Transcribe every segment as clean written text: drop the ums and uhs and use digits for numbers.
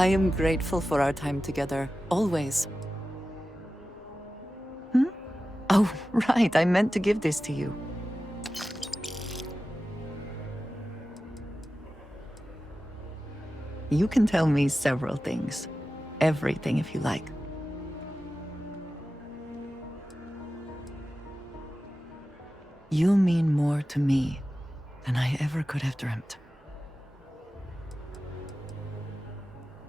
I am grateful for our time together, always. Oh, right, I meant to give this to you. You can tell me several things. Everything, if you like. You mean more to me than I ever could have dreamt.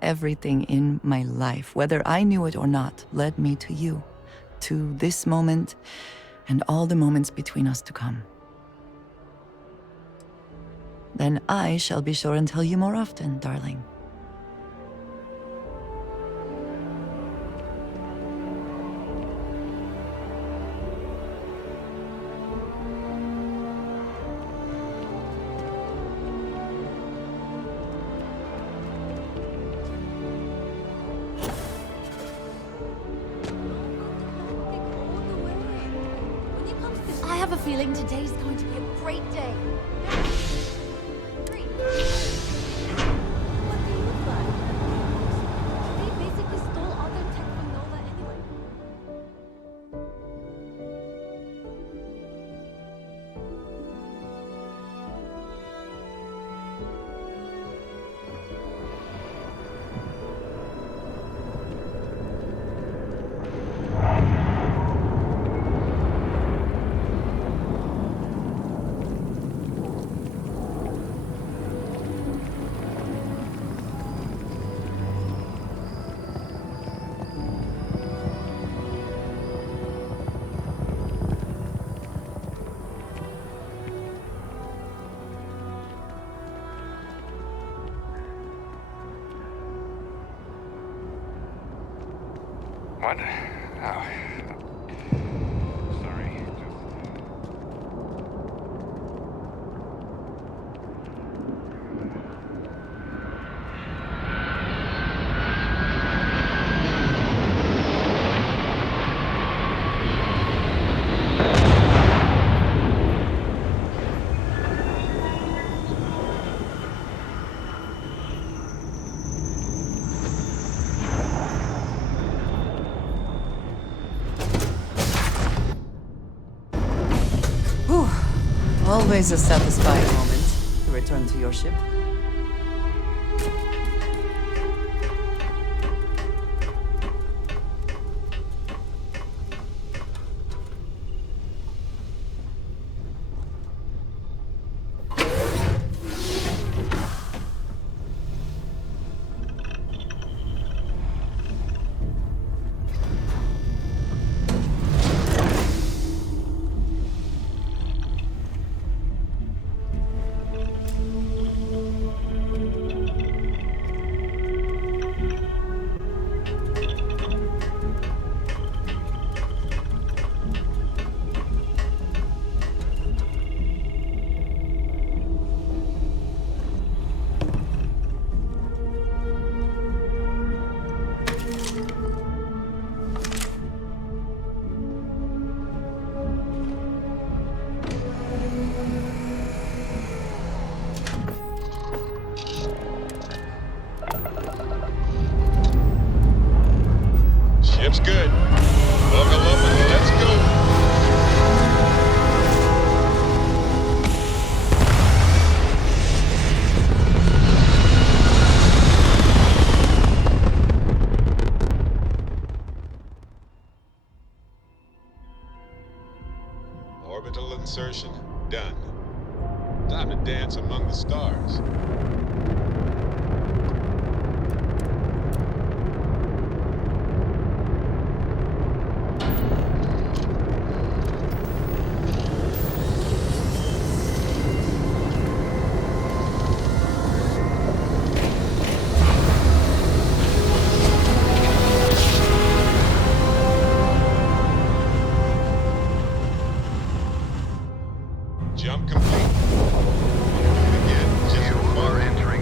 Everything in my life, whether I knew it or not, led me to you, to this moment, and all the moments between us to come. Then I shall be sure and tell you more often, darling. I have a feeling today's going to be a great day. What do you look like? They basically stole all their tech from Nova anyway. What? Oh. Sorry. Always a satisfying moment to return to your ship. Ship's good. Buckle up and let's go. Orbital insertion done. Time to dance among the stars. Jump complete. Again, just You are entering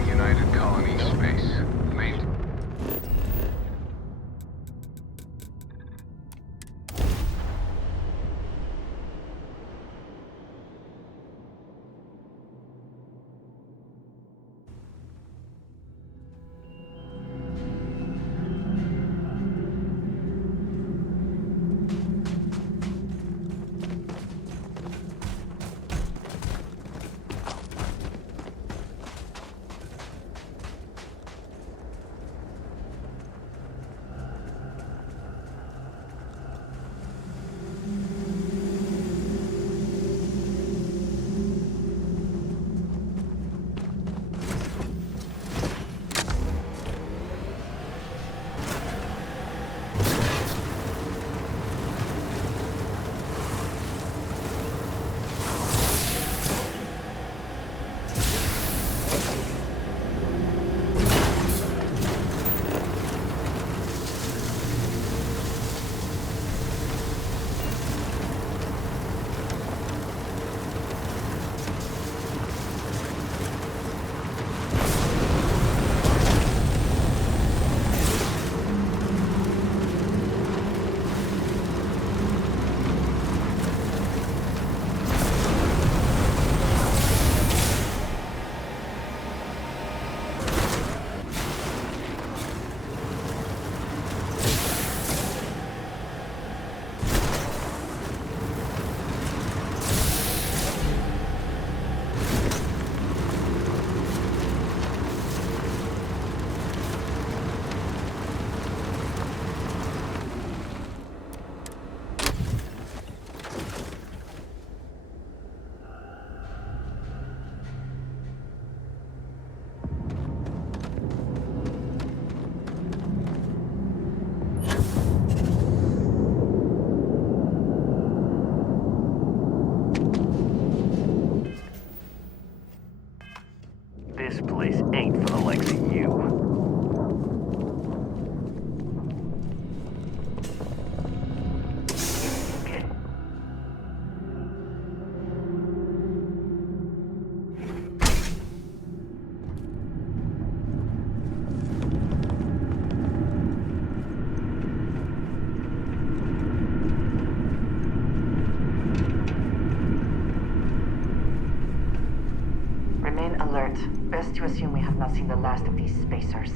to assume we have not seen the last of these spacers.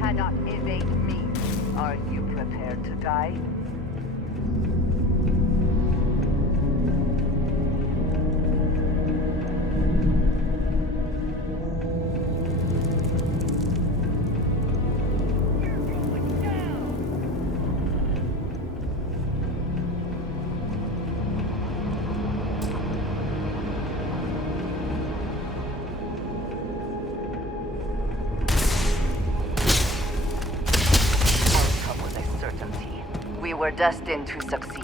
Cannot evade me. Are you prepared to die? We were destined to succeed.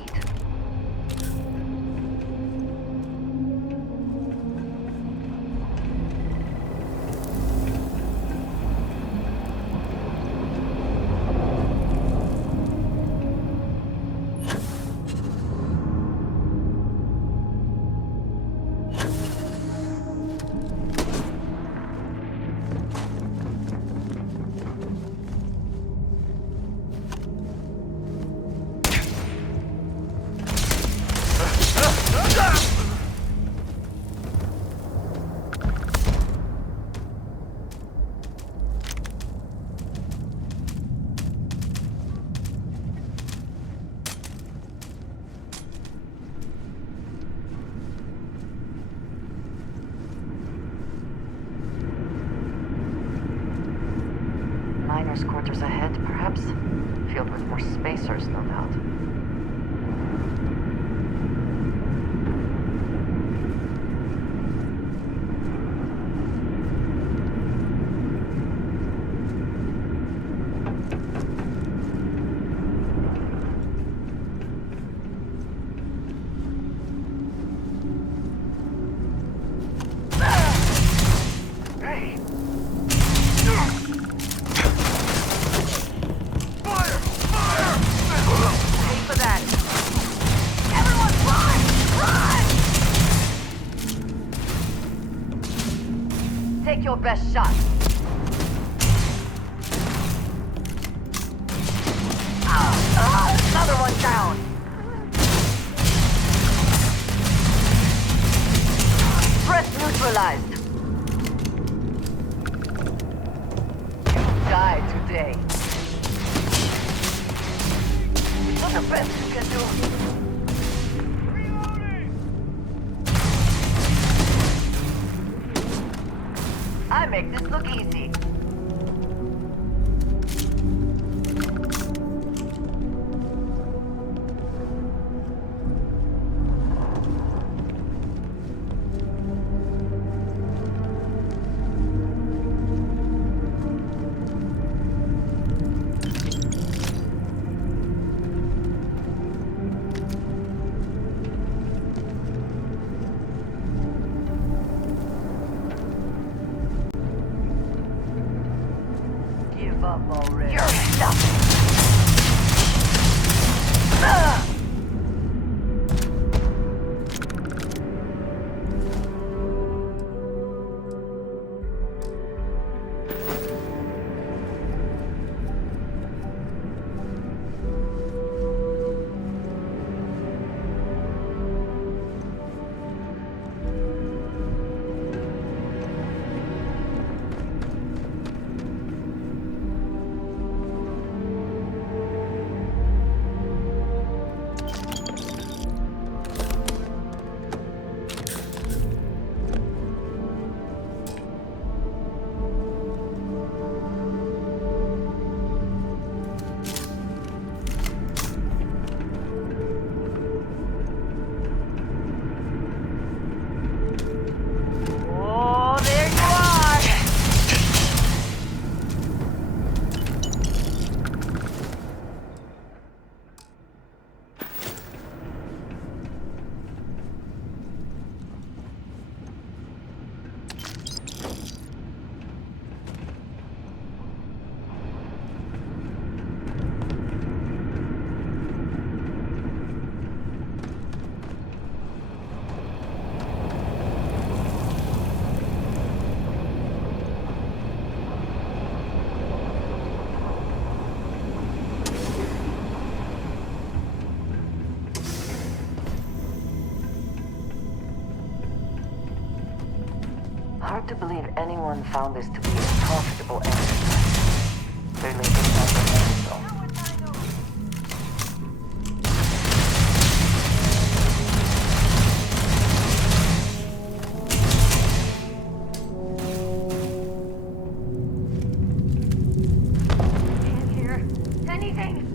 Miners' quarters ahead, perhaps? Filled with more spacers, no doubt. Take your best shot. Another one down. Threat neutralized. Die today. Not the best you can do. I make this look easy. Give up already. You're nothing. hard to believe anyone found this to be a profitable exercise. Clearly, it did not remain so. Can't hear anything.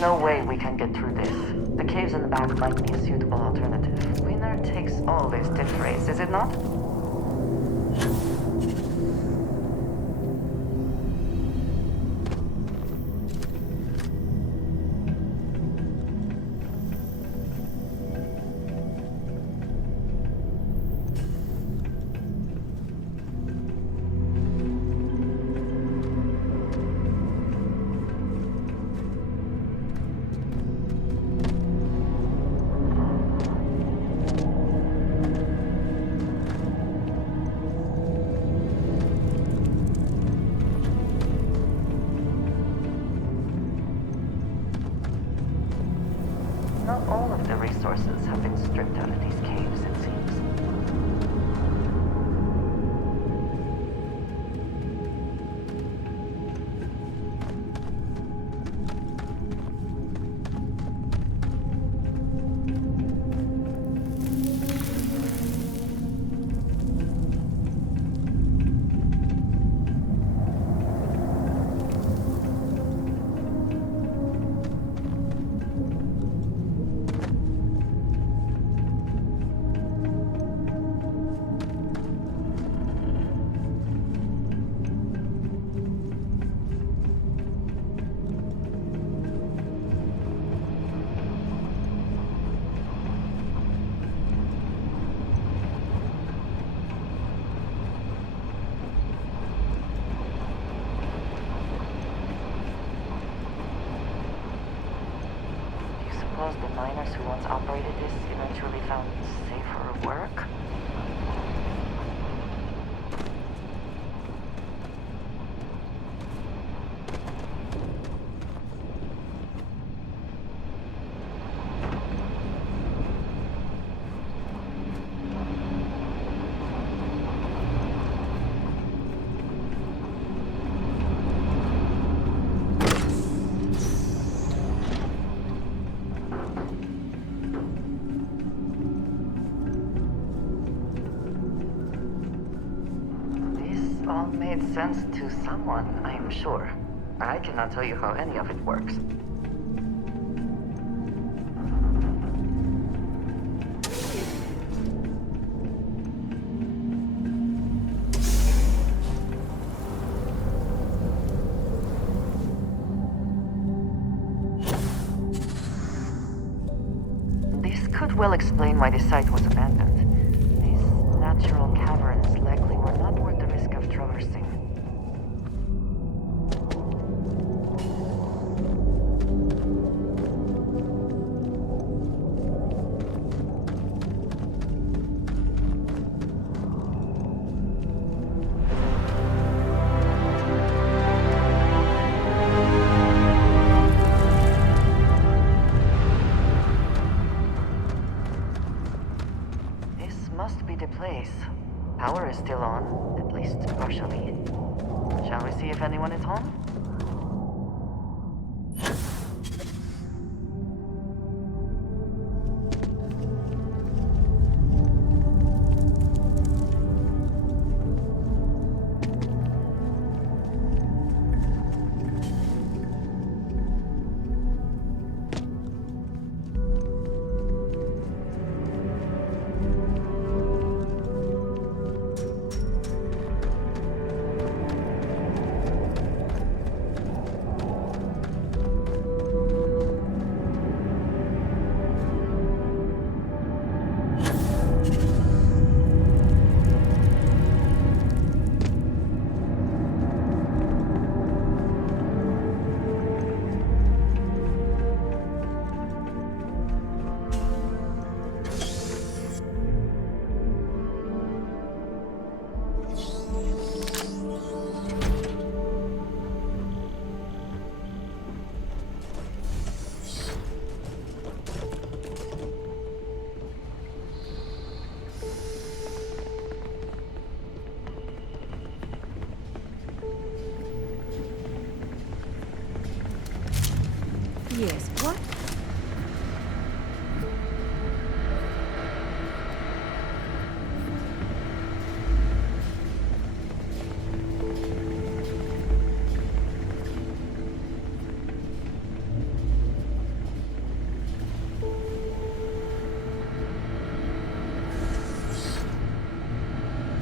No way we can get through this. The caves in the back might be a suitable alternative. Winner takes all this stiff race, is it not? Not all of the resources have been stripped out of these caves, it seems. Suppose the miners who once operated this eventually found safer work? All made sense to someone, I am sure. I cannot tell you how any of it works. This could well explain why the site was abandoned. These natural caverns likely were not worth the risk of traversing. Must be the place. Power is still on, at least partially. Shall we see if anyone is home?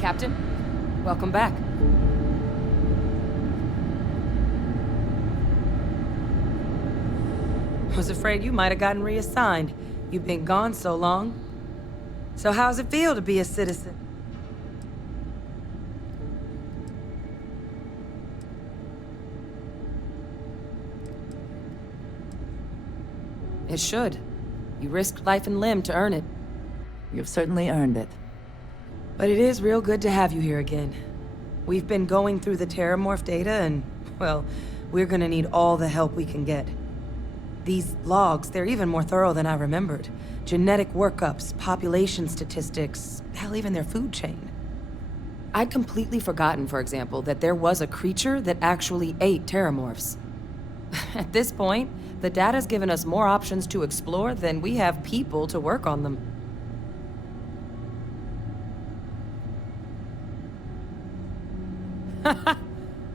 Captain, welcome back. Was afraid you might have gotten reassigned. You've been gone so long. So how's it feel to be a citizen? It should. You risked life and limb to earn it. You've certainly earned it. But it is real good to have you here again. We've been going through the Terrormorph data and, well, we're gonna need all the help we can get. These logs, they're even more thorough than I remembered. Genetic workups, population statistics, hell, even their food chain. I'd completely forgotten, for example, that there was a creature that actually ate Terrormorphs. At this point, the data's given us more options to explore than we have people to work on them.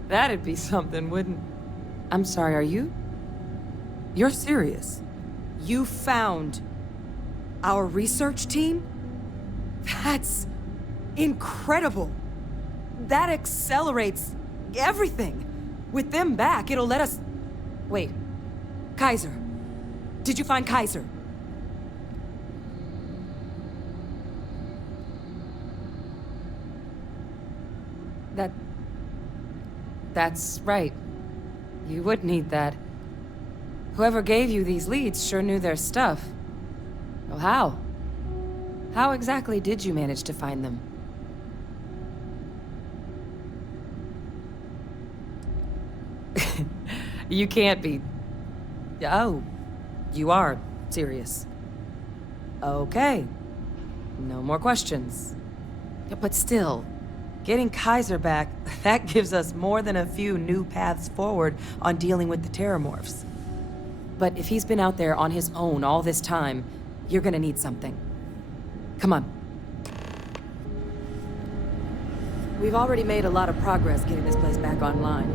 That'd be something, wouldn't... I'm sorry, are you? You're serious? You found our research team? That's incredible. That accelerates everything. With them back, it'll let us... Wait. Kaiser. Did you find Kaiser? That's right. You would need that. Whoever gave you these leads sure knew their stuff. Well, how? How exactly did you manage to find them? You can't be... Oh, you are serious. Okay. No more questions. Yeah, but still, getting Kaiser back, that gives us more than a few new paths forward on dealing with the Terrormorphs. But if he's been out there on his own all this time, you're gonna need something. Come on. We've already made a lot of progress getting this place back online.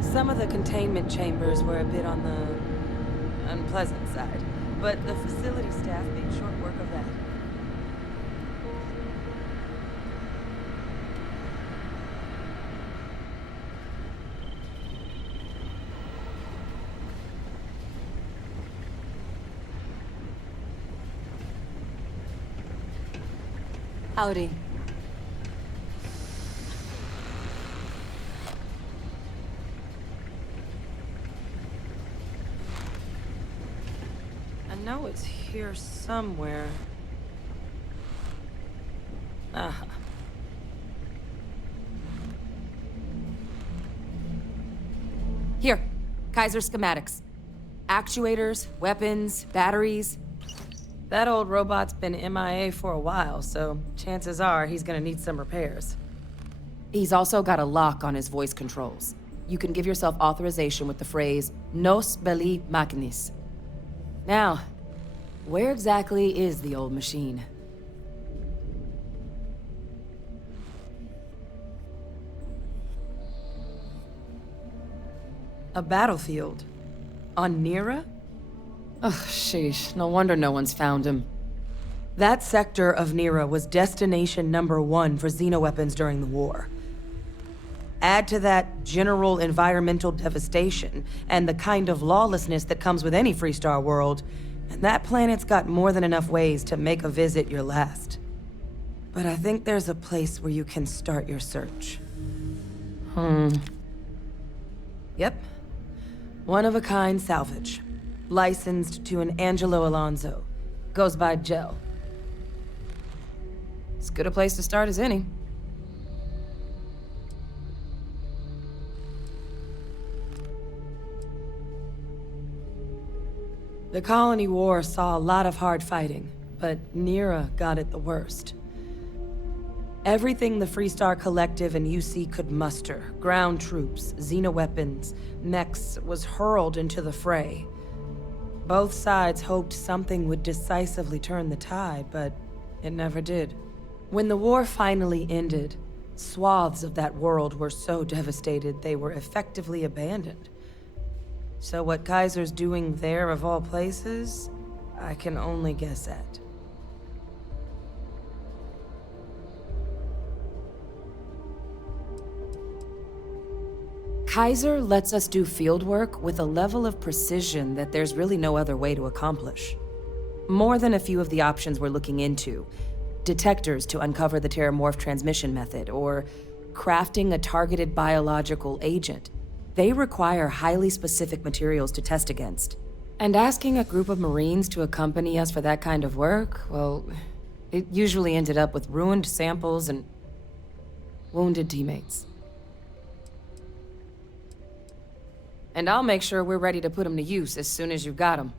Some of the containment chambers were a bit on the unpleasant side, but the facility staff made short work of that. Howdy. I know it's here somewhere. Ah. Here, Kaiser schematics. Actuators, weapons, batteries. That old robot's been MIA for a while, so chances are he's gonna need some repairs. He's also got a lock on his voice controls. You can give yourself authorization with the phrase, Nos belli machinis. Now, where exactly is the old machine? A battlefield? On Nera? Ugh, sheesh. No wonder no one's found him. That sector of Nera was destination #1 for xenoweapons during the war. Add to that general environmental devastation and the kind of lawlessness that comes with any Freestar world, and that planet's got more than enough ways to make a visit your last. But I think there's a place where you can start your search. Yep. One-of-a-kind salvage. Licensed to an Angelo Alonso. Goes by Gel. As good a place to start as any. The Colony War saw a lot of hard fighting, but Nera got it the worst. Everything the Freestar Collective and UC could muster, ground troops, xenoweapons, mechs, was hurled into the fray. Both sides hoped something would decisively turn the tide, but it never did. When the war finally ended, swaths of that world were so devastated they were effectively abandoned. So what Kaiser's doing there of all places, I can only guess at. Kaiser lets us do field work with a level of precision that there's really no other way to accomplish. More than a few of the options we're looking into. Detectors to uncover the Terrormorph transmission method, or crafting a targeted biological agent. They require highly specific materials to test against. And asking a group of Marines to accompany us for that kind of work, well, it usually ended up with ruined samples and wounded teammates. And I'll make sure we're ready to put them to use as soon as you've got them.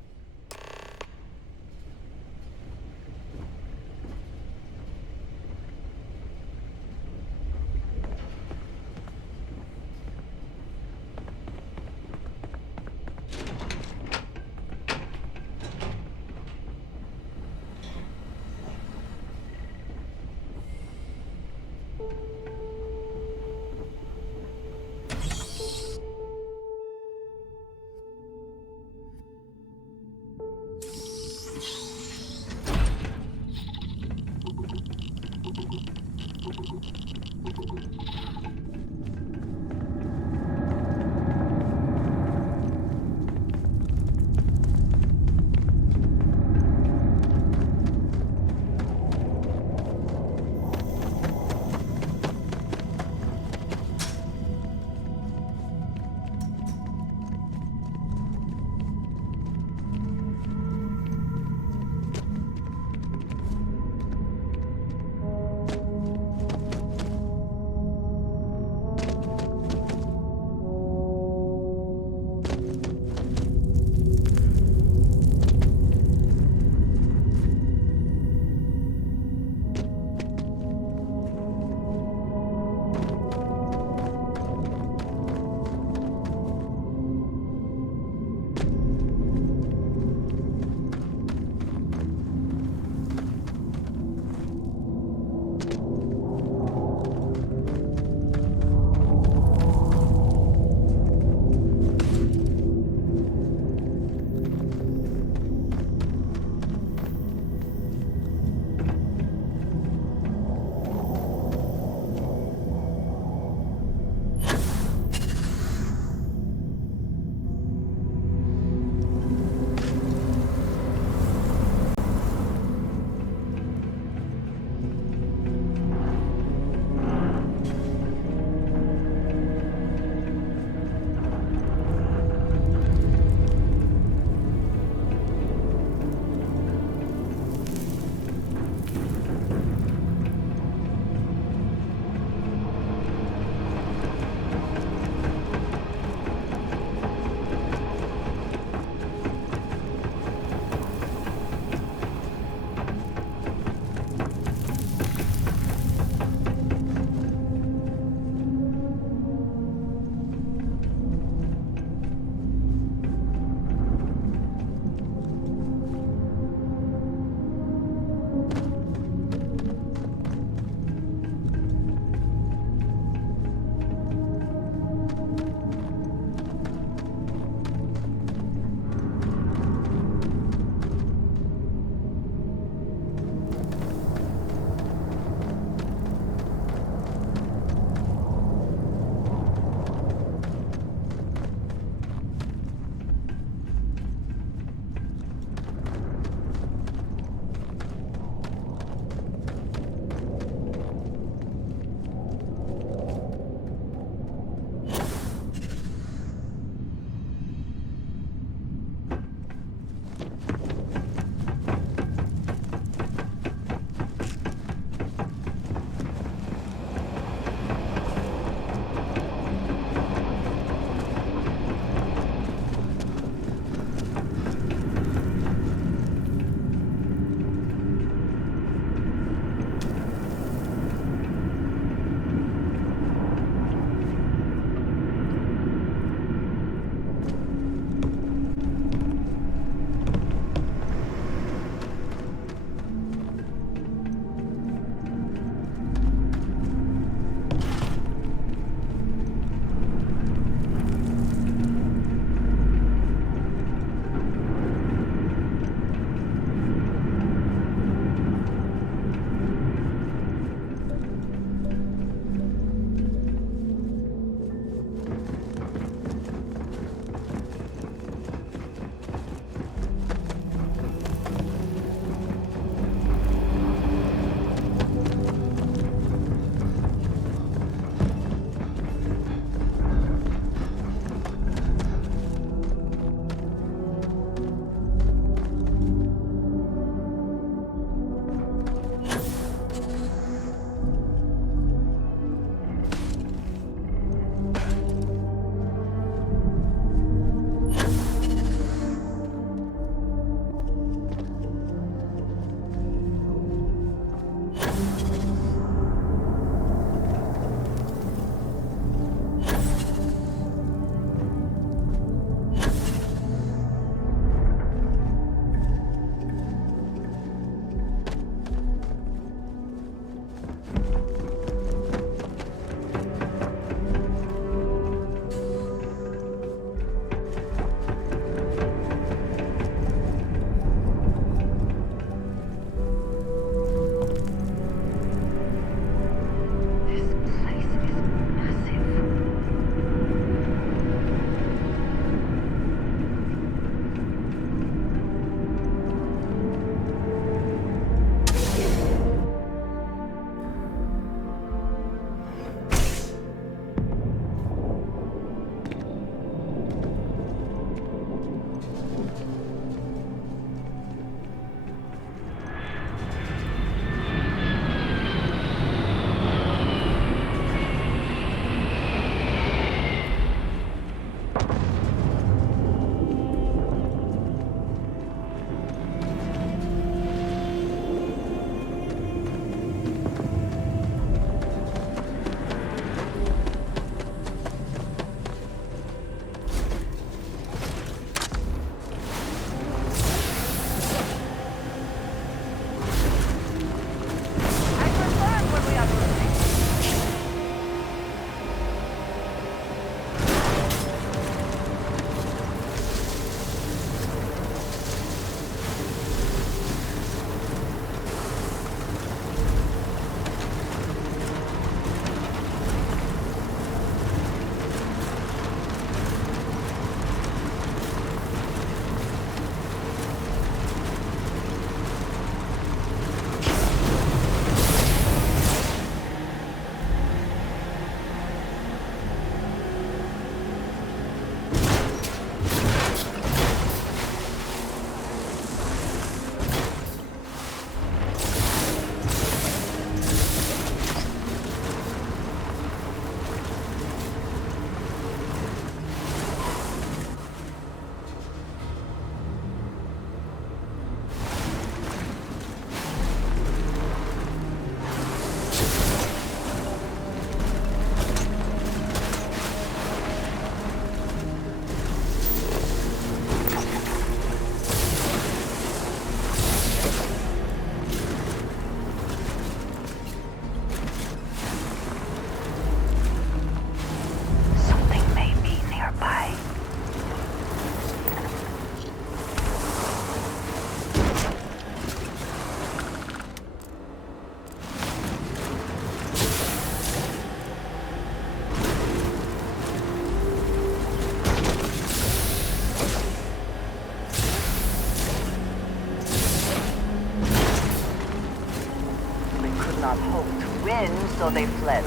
not hope to win, so they fled.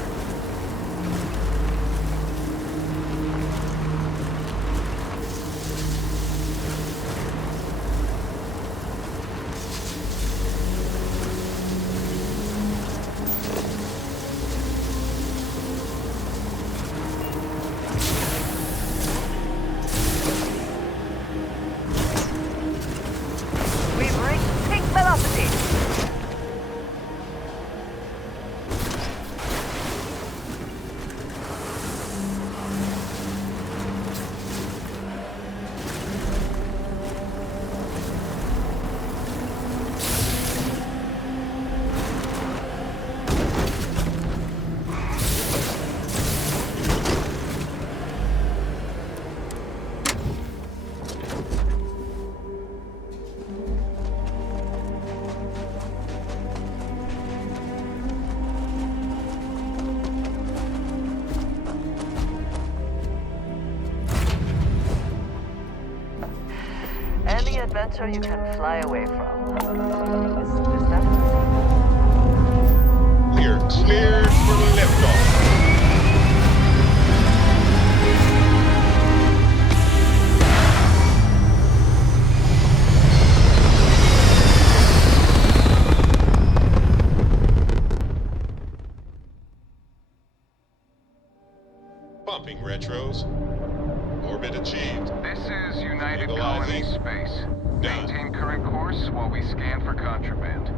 We've reached peak velocity. Any adventure you can fly away from. Is that We are cleared for liftoff. Pumping retros. Orbit achieved. This is United Stabilizing. Colony Space. Done. Maintain current course while we scan for contraband.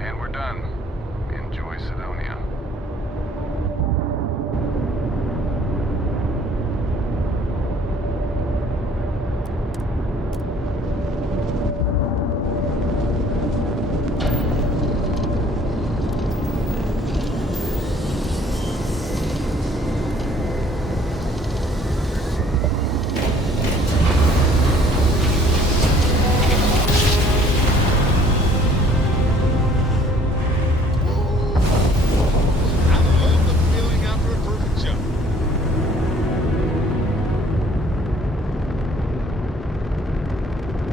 And we're done. Enjoy Sidonia. I love the feeling after a perfect jump.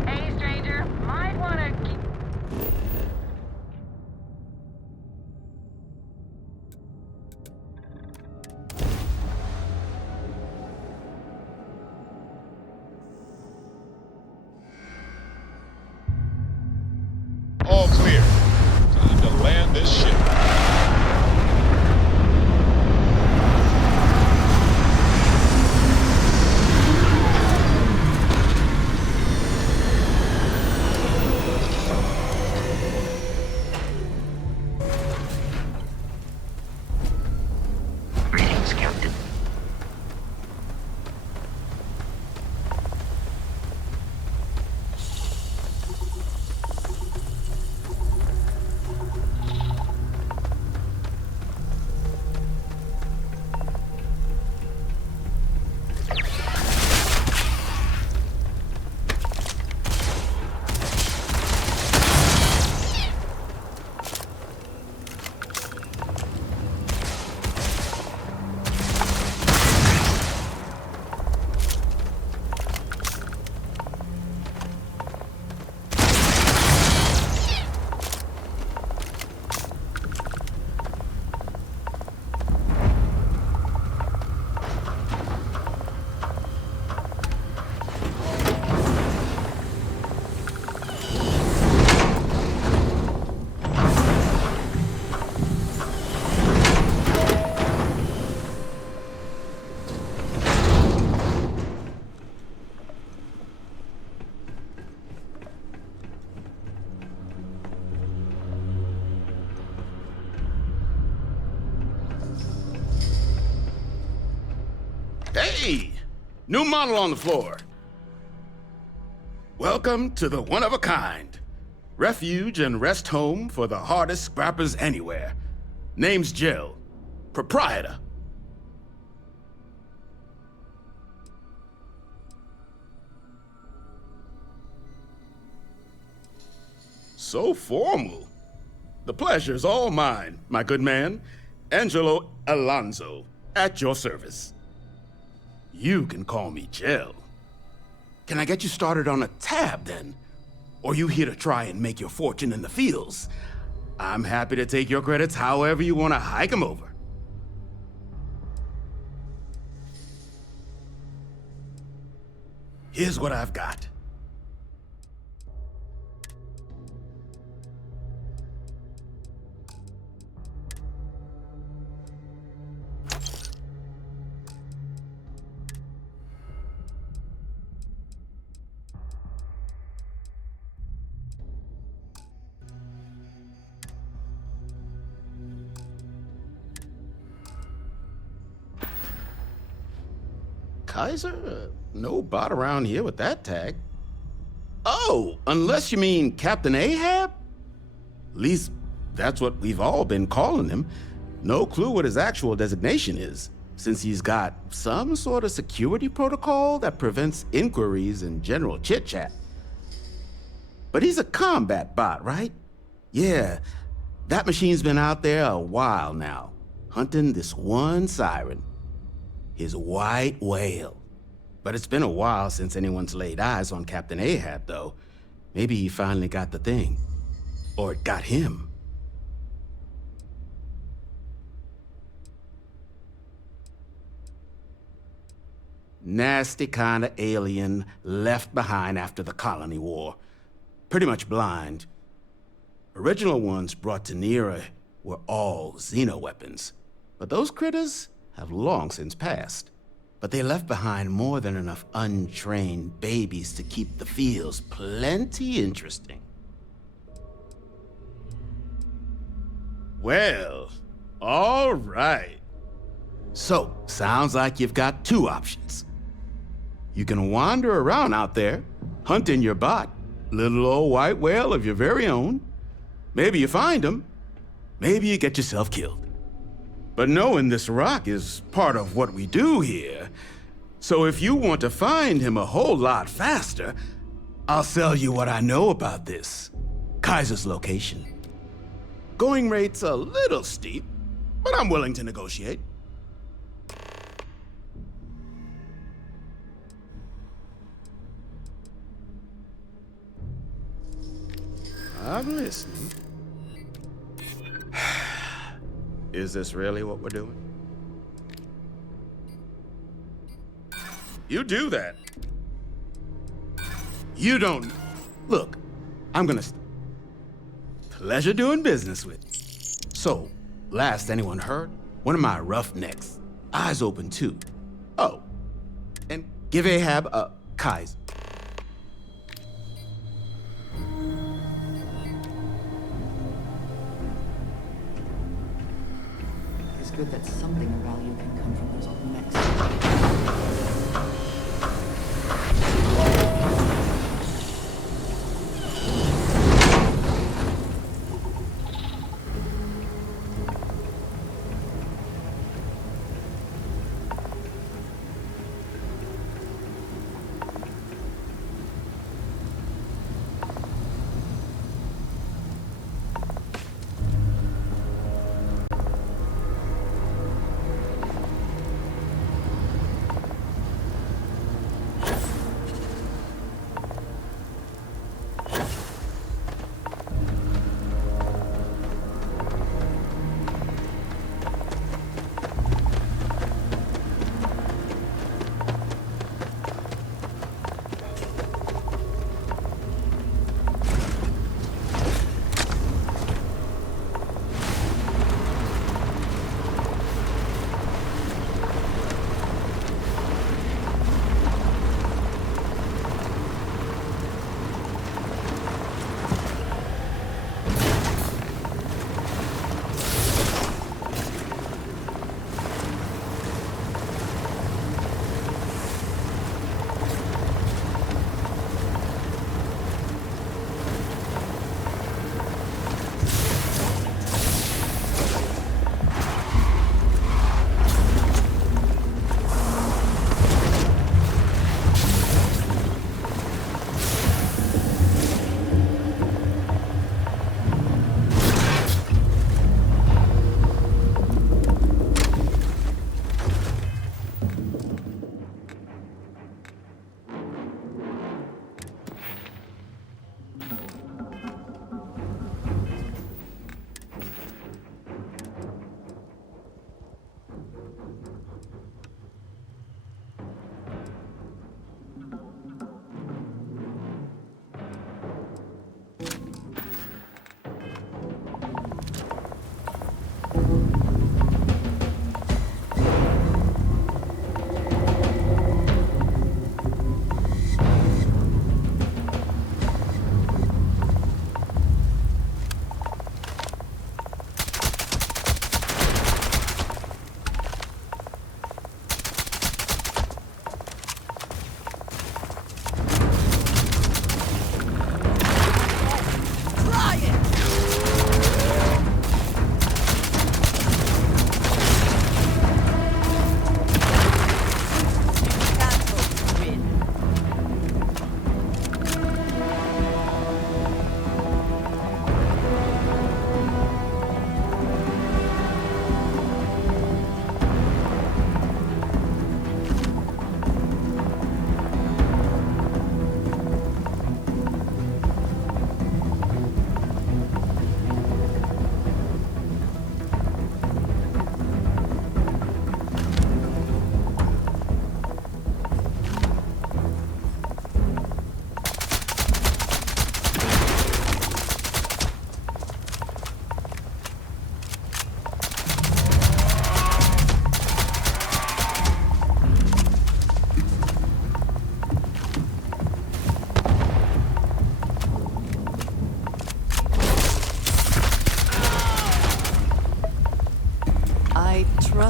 Hey, stranger. Might wanna keep... All clear. Time to land this ship. Greetings, Captain. Hey! New model on the floor. Welcome to the one-of-a-kind. Refuge and rest home for the hardest scrappers anywhere. Name's Jill. Proprietor. so formal. The pleasure's all mine, my good man. Angelo Alonso, at your service. You can call me Jill. Can I get you started on a tab, then? Or you here to try and make your fortune in the fields? I'm happy to take your credits however you want to hike them over. Here's what I've got. Kaiser? No bot around here with that tag. Oh, unless you mean Captain Ahab? At least that's what we've all been calling him. No clue what his actual designation is, since he's got some sort of security protocol that prevents inquiries and general chit-chat. But he's a combat bot, right? Yeah, that machine's been out there a while now, hunting this one siren. His white whale. But it's been a while since anyone's laid eyes on Captain Ahab, though. Maybe he finally got the thing. Or it got him. Nasty kind of alien left behind after the colony war. Pretty much blind. Original ones brought to Nera were all xeno-weapons. But those critters have long since passed. But they left behind more than enough untrained babies to keep the fields plenty interesting. Well, all right. So, sounds like you've got two options. You can wander around out there, hunting your bot, little old white whale of your very own. Maybe you find him, maybe you get yourself killed. But knowing this rock is part of what we do here. So if you want to find him a whole lot faster, I'll sell you what I know about this. Kaiser's location. Going rate's a little steep, but I'm willing to negotiate. I'm listening. Is this really what we're doing? You do that. You don't. Look, I'm gonna. Pleasure doing business with you. So, last anyone heard, one of my roughnecks, eyes open too. Oh, and give Ahab a Kaiser. It's good that something of value can come from those old necks.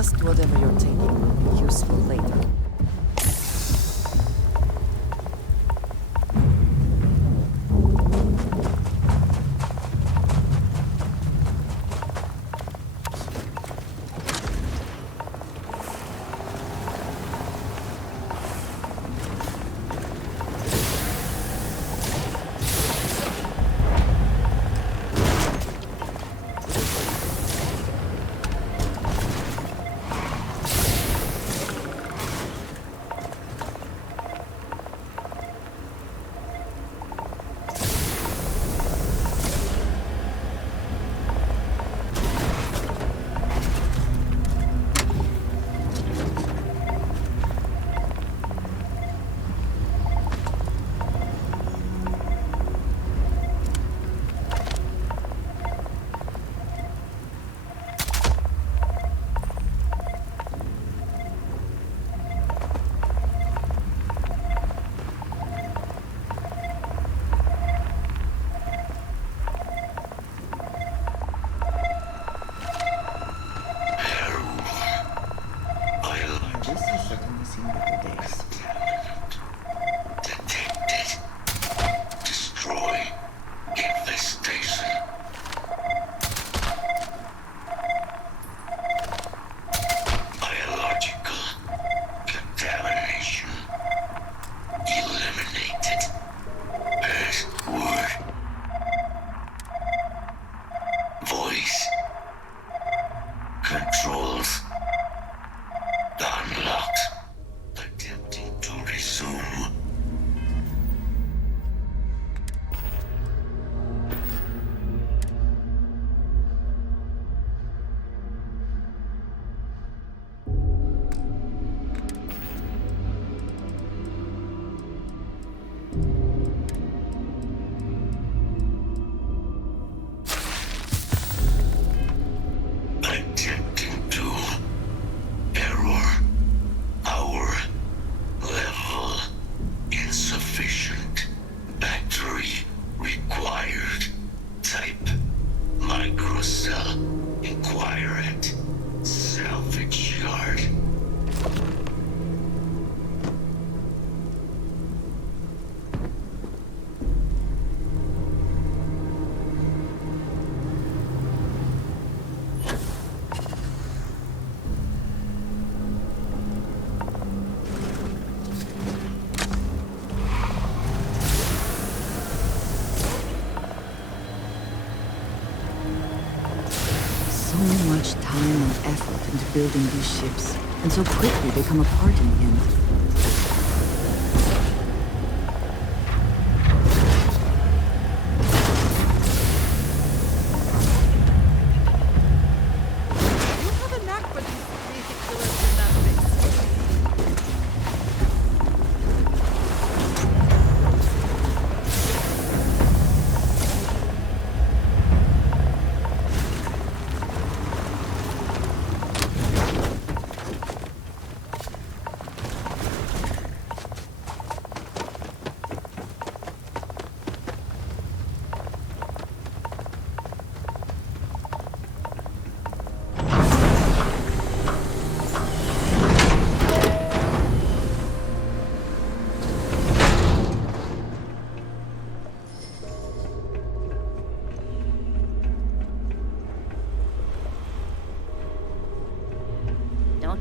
Trust whatever you're taking will be useful later. Time and effort into building these ships, and so quickly they come apart in the end. You have a knack for these basic killer gymnastics.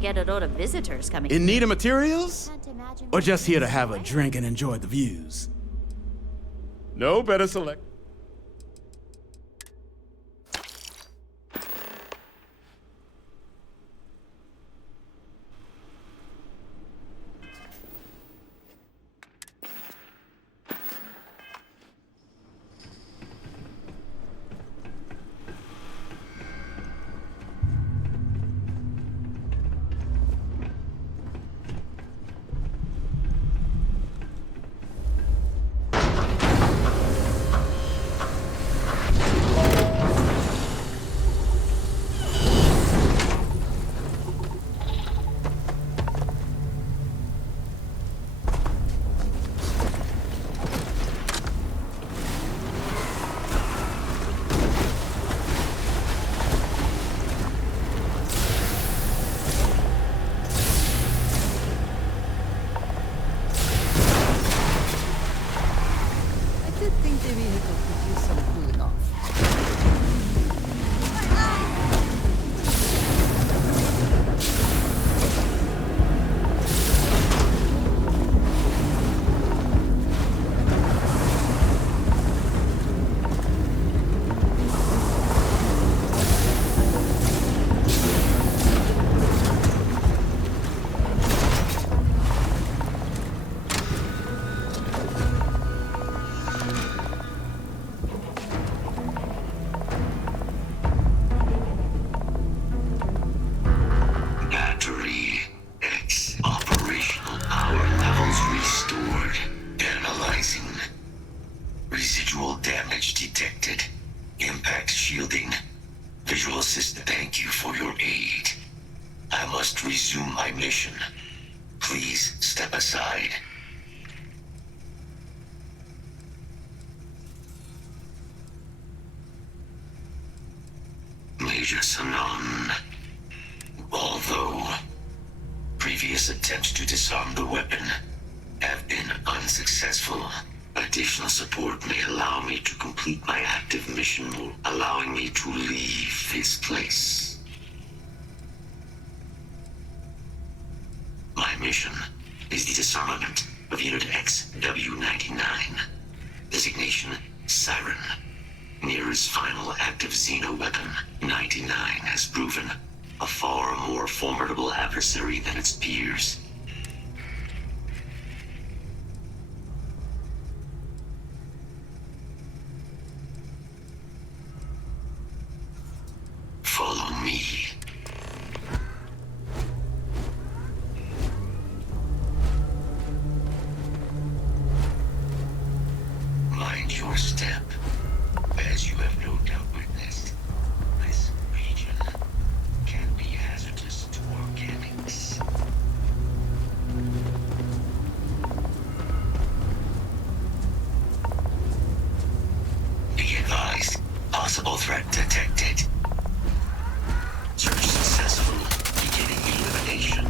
Get a load of visitors coming. In need of materials? Can't imagine Or just here to have a drink and enjoy the views? No better select. Residual damage detected. Impact shielding. Visual assistant, thank you for your aid. I must resume my mission. Please step aside. Major Sanon. Although previous attempts to disarm the weapon have been unsuccessful, additional support may allow me to complete my active mission, allowing me to leave this place. My mission is the disarmament of Unit XW-99. Designation, Siren. Nearest final active Xeno weapon, 99 has proven a far more formidable adversary than its peers. Follow me. Mind your step, as you have no doubt witnessed. This region can be hazardous to organics. Be advised, possible threat detected. Search successful. Beginning elimination.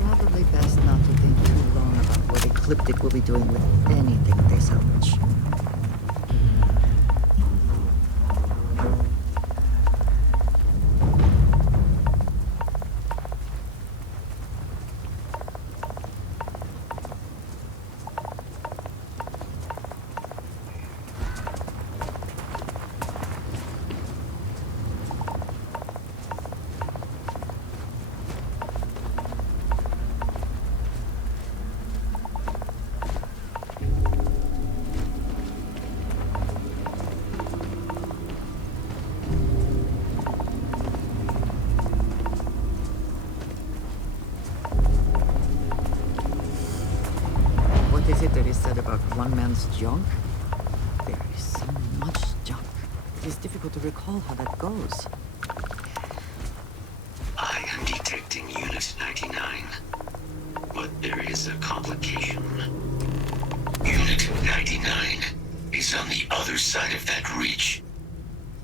Probably best not to think too long about what Ecliptic will be doing with anything they salvage. What is it that is said about one man's junk? There is so much junk. It is difficult to recall how that goes. I am detecting Unit 99. But there is a complication. Unit 99 is on the other side of that reach.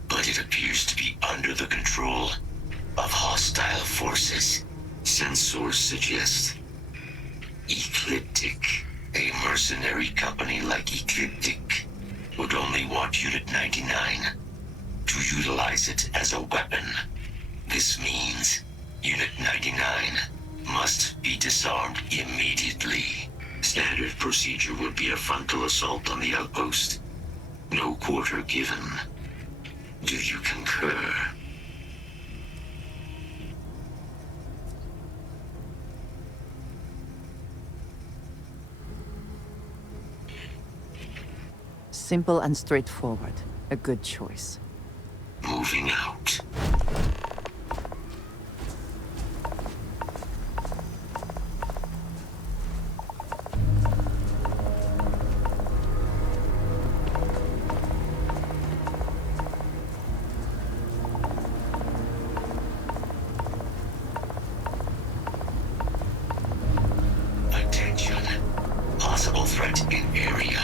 But it appears to be under the control of hostile forces. Sensors suggest Ecliptic. A mercenary company like Ecliptic would only want Unit 99 to utilize it as a weapon. This means Unit 99 must be disarmed immediately. Standard procedure would be a frontal assault on the outpost. No quarter given. Do you concur? Simple and straightforward. A good choice. Moving out. in area.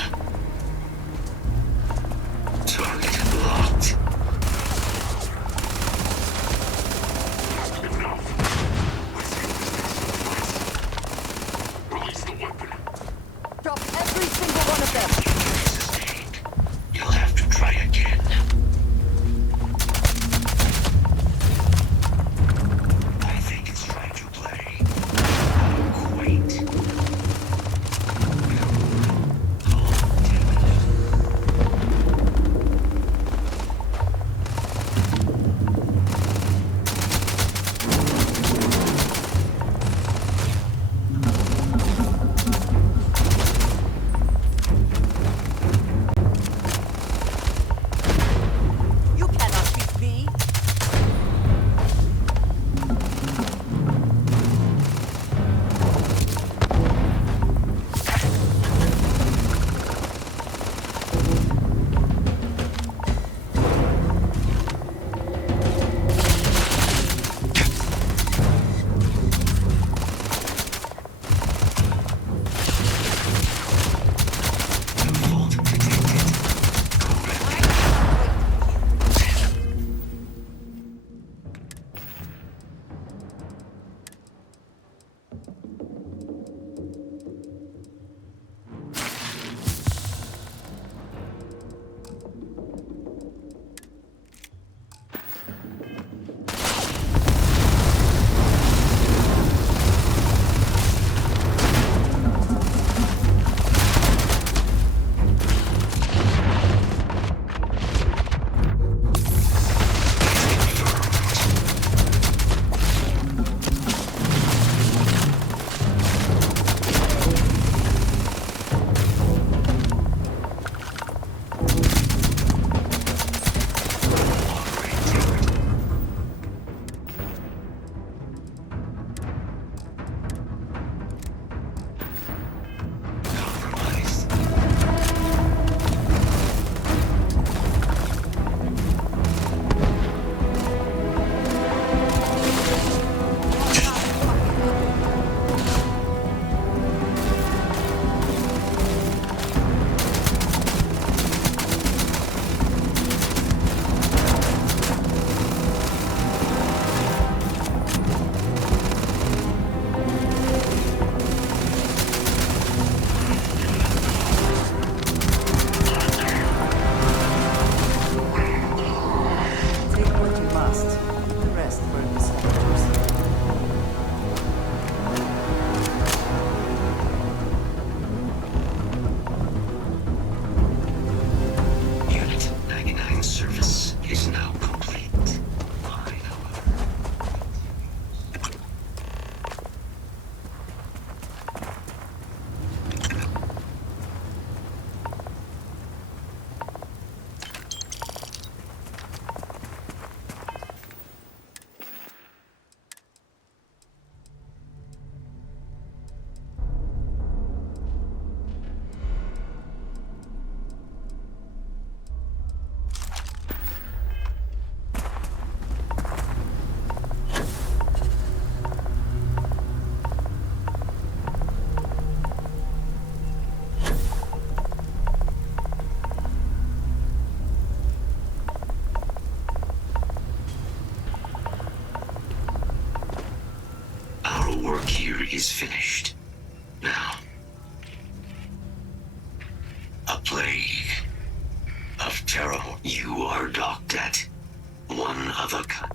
Target locked. Release the weapon. Drop every single one of them. Sustained. You'll have to try again. I think it's trying to play. Quaint. You cannot beat me. Vault detected. Compromised. Take what you must. The rest were discoveries. Unit 99 service is now complete. Fine, however. Our work here is finished. Now, a plague of terror. You are docked at one of a kind.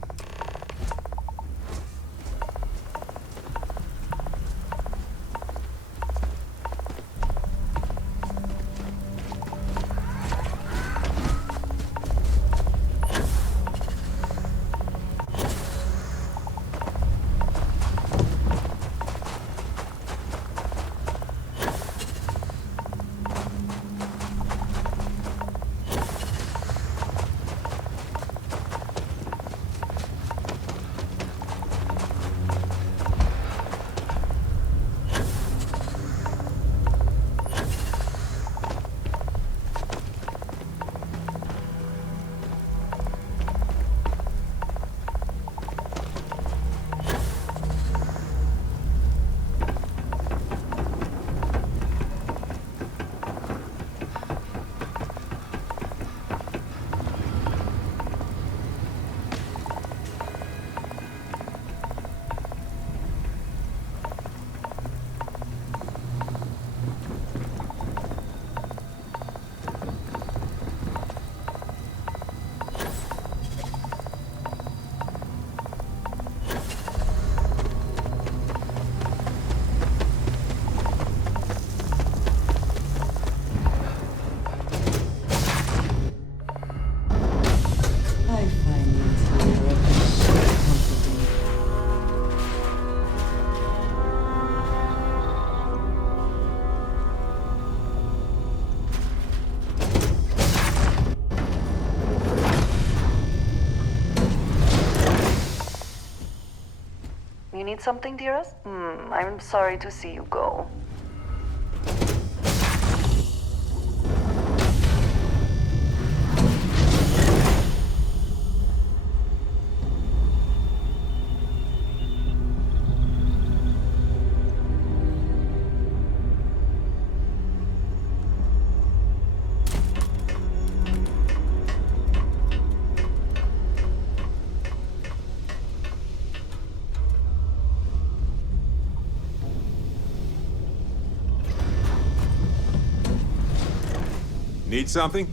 You need something, dearest? I'm sorry to see you go. Need something?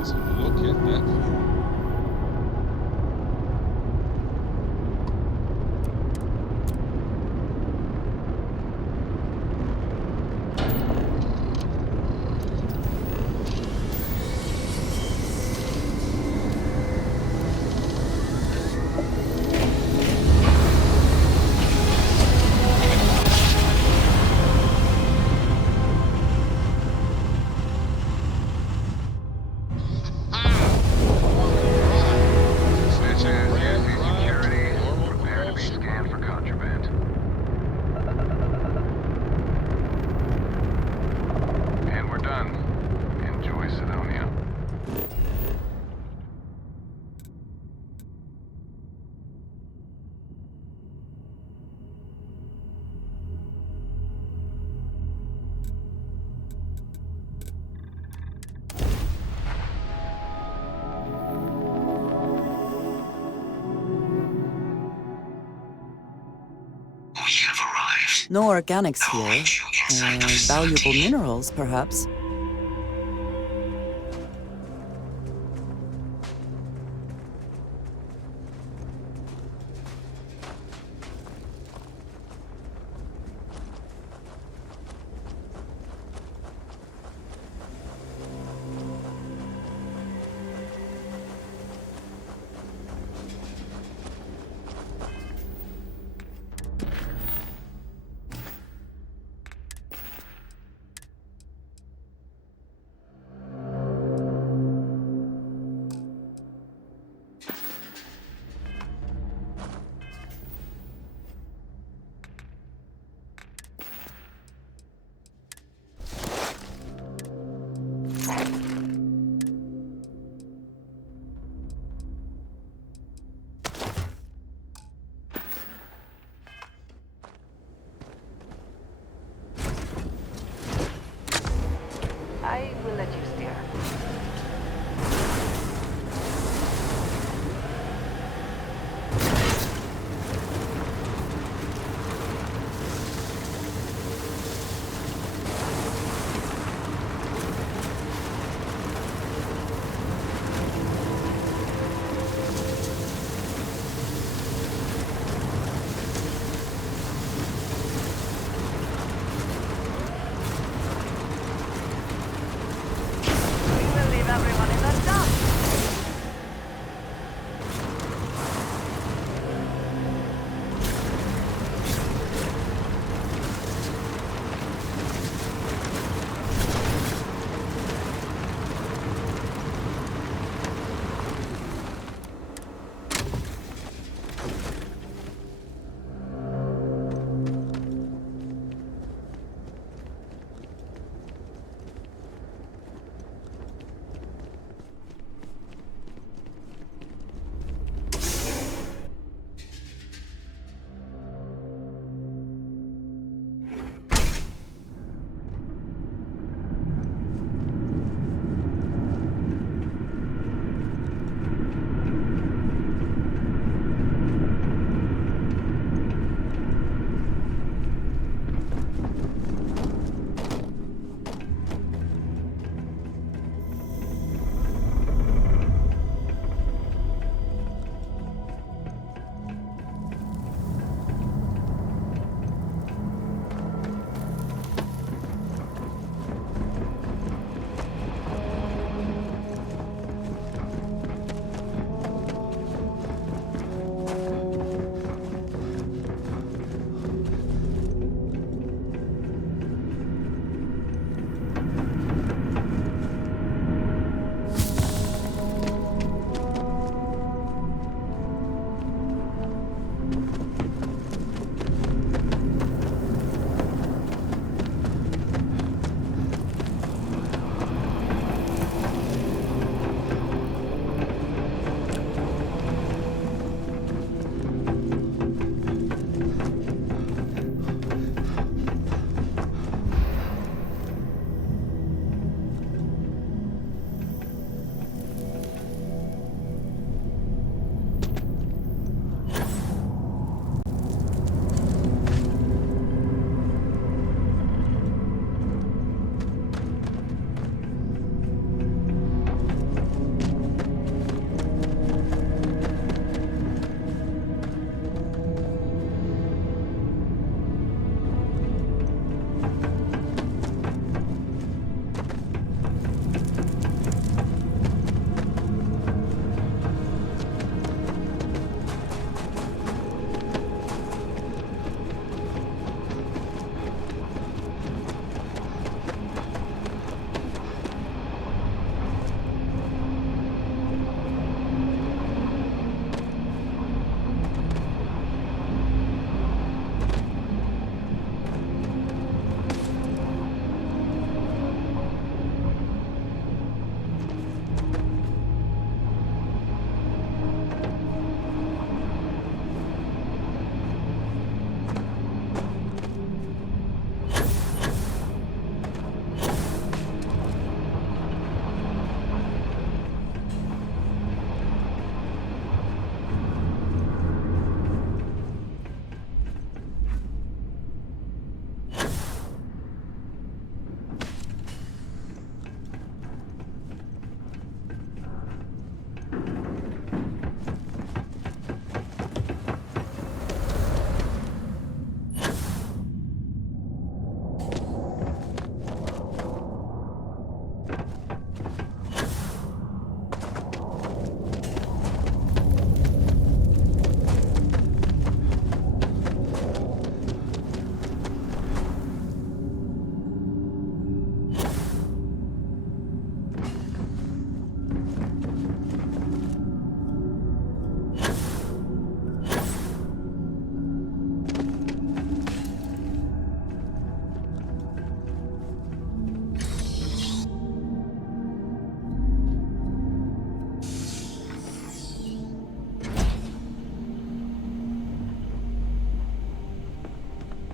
Just look at that view. Snitches, UC security, prepare to be scanned for contraband. And we're done. Enjoy Sidonia. We have arrived. No organics I'll here. meet you inside the Valuable facility. minerals, perhaps.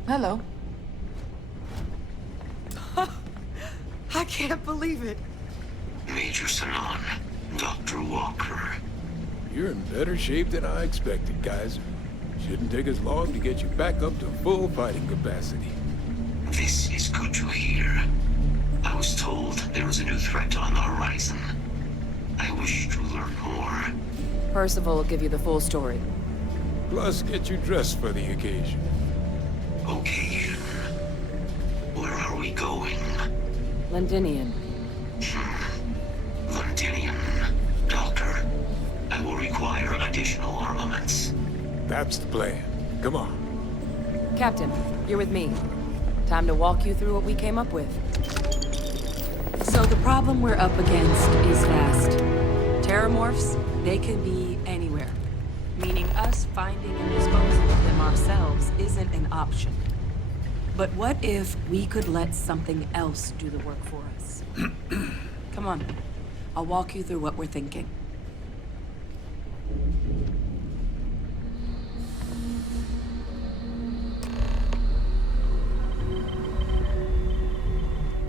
Hello. I can't believe it. Major Sanon, Dr. Walker. You're in better shape than I expected, Kaiser. Shouldn't take us long to get you back up to full fighting capacity. This is good to hear. I was told there was a new threat on the horizon. I wish to learn more. Percival will give you the full story. Plus, get you dressed for the occasion. Occasion. Where are we going? Londinian. Londinian. Doctor, I will require additional armaments. That's the plan. Come on. Captain, you're with me. Time to walk you through what we came up with. So the problem we're up against is vast. Terrormorphs, they can be anywhere. Meaning us finding and disposing of them ourselves isn't an option. But what if we could let something else do the work for us? Come on, I'll walk you through what we're thinking.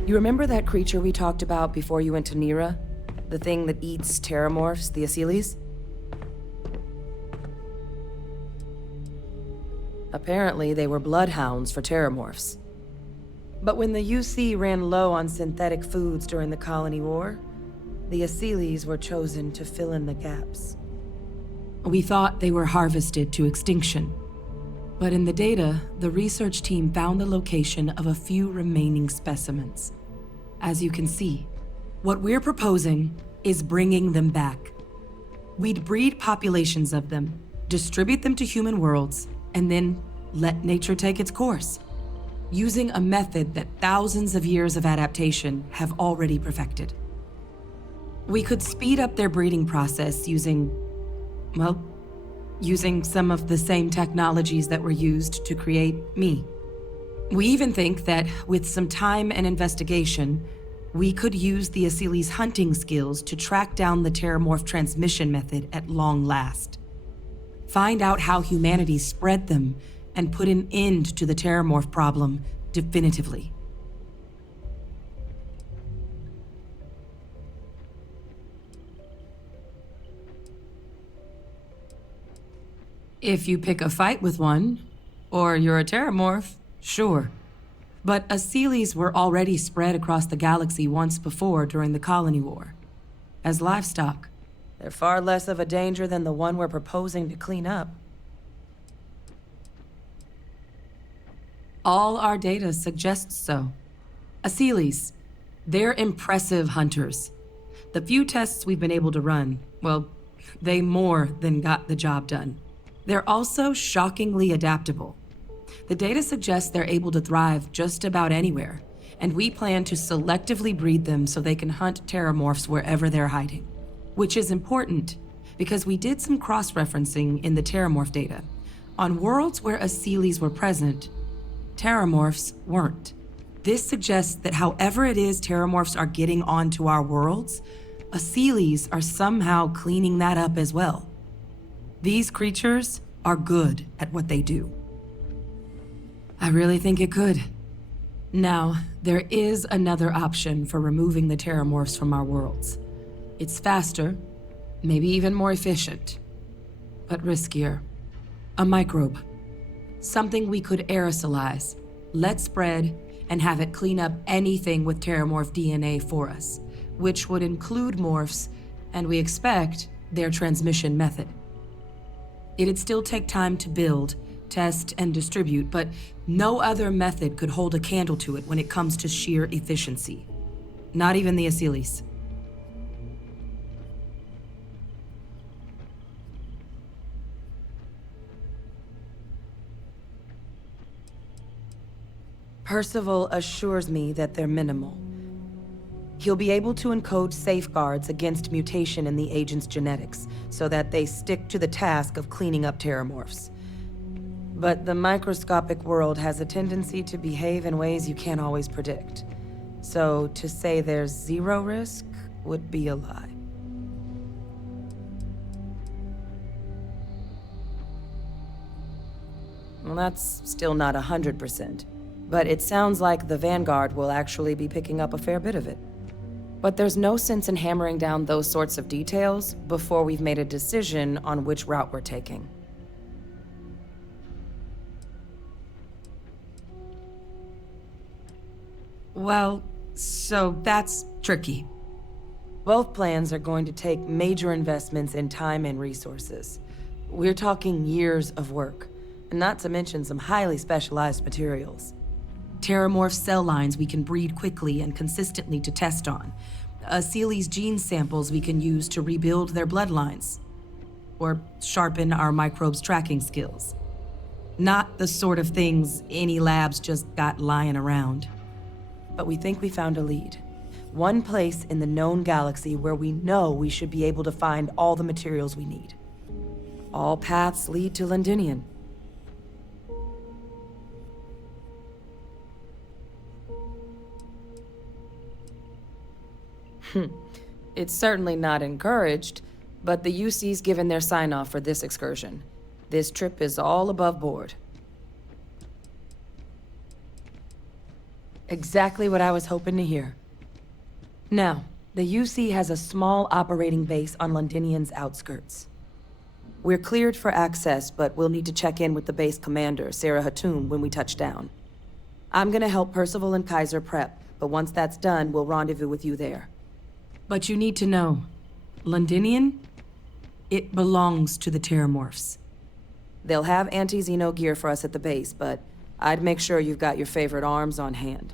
You remember that creature we talked about before you went to Nira? The thing that eats terrormorphs, the auxilios? Apparently, they were bloodhounds for terrormorphs. But when the UC ran low on synthetic foods during the Colony War, the auxilios were chosen to fill in the gaps. We thought they were harvested to extinction. But in the data, the research team found the location of a few remaining specimens. As you can see, what we're proposing is bringing them back. We'd breed populations of them, distribute them to human worlds, and then let nature take its course, using a method that thousands of years of adaptation have already perfected. We could speed up their breeding process using some of the same technologies that were used to create me. We even think that with some time and investigation, we could use the auxilios' hunting skills to track down the terrormorph transmission method at long last. Find out how humanity spread them and put an end to the terrormorph problem definitively. If you pick a fight with one, or you're a terrormorph, sure. But auxilios were already spread across the galaxy once before during the Colony War. As livestock, they're far less of a danger than the one we're proposing to clean up. All our data suggests so. Auxilios, they're impressive hunters. The few tests we've been able to run, well, they more than got the job done. They're also shockingly adaptable. The data suggests they're able to thrive just about anywhere, and we plan to selectively breed them so they can hunt terrormorphs wherever they're hiding. Which is important, because we did some cross-referencing in the terrormorph data. On worlds where auxilios were present, terrormorphs weren't. This suggests that however it is terrormorphs are getting onto our worlds, auxilios are somehow cleaning that up as well. These creatures are good at what they do. I really think it could. Now, there is another option for removing the terrormorphs from our worlds. It's faster, maybe even more efficient, but riskier. A microbe. Something we could aerosolize, let spread, and have it clean up anything with terrormorph DNA for us, which would include morphs, and we expect their transmission method. It'd still take time to build, test, and distribute, but no other method could hold a candle to it when it comes to sheer efficiency. Not even the auxilios. Percival assures me that they're minimal. He'll be able to encode safeguards against mutation in the agent's genetics, so that they stick to the task of cleaning up terrormorphs. But the microscopic world has a tendency to behave in ways you can't always predict. So to say there's zero risk would be a lie. Well, that's still not 100%. But it sounds like the Vanguard will actually be picking up a fair bit of it. But there's no sense in hammering down those sorts of details before we've made a decision on which route we're taking. Well, so that's tricky. Both plans are going to take major investments in time and resources. We're talking years of work, and not to mention some highly specialized materials. Terrormorph cell lines we can breed quickly and consistently to test on. Auxilio's gene samples we can use to rebuild their bloodlines. Or sharpen our microbes tracking skills. Not the sort of things any labs just got lying around. But we think we found a lead. One place in the known galaxy where we know we should be able to find all the materials we need. All paths lead to Londinian. It's certainly not encouraged, but the UC's given their sign-off for this excursion. This trip is all above board. Exactly what I was hoping to hear. Now, the UC has a small operating base on Londinian's outskirts. We're cleared for access, but we'll need to check in with the base commander, Sarah Hatum, when we touch down. I'm gonna help Percival and Kaiser prep, but once that's done, we'll rendezvous with you there. But you need to know, Londinian, it belongs to the Terrormorphs. They'll have anti-Xeno gear for us at the base, but I'd make sure you've got your favorite arms on hand.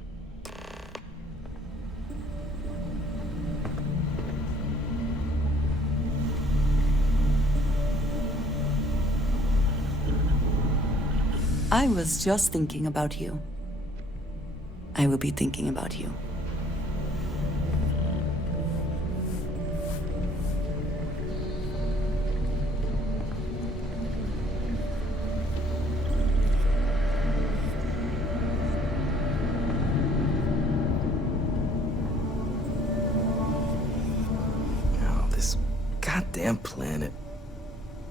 I was just thinking about you. I will be thinking about you. Oh, this goddamn planet.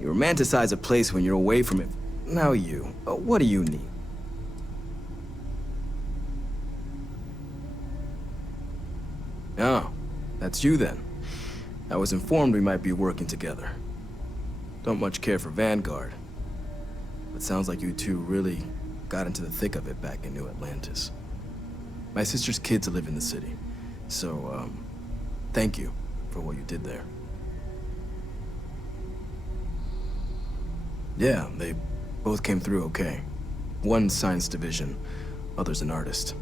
You romanticize a place when you're away from it. Now you, what do you need? Oh, that's you then. I was informed we might be working together. Don't much care for Vanguard. But sounds like you two really got into the thick of it back in New Atlantis. My sister's kids live in the city, so, thank you for what you did there. Yeah, they both came through okay. One science division, other's an artist.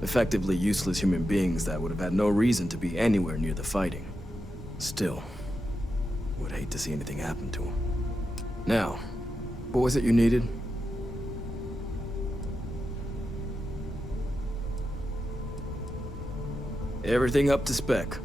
Effectively useless human beings that would have had no reason to be anywhere near the fighting. Still, would hate to see anything happen to them. Now, what was it you needed? Everything up to spec.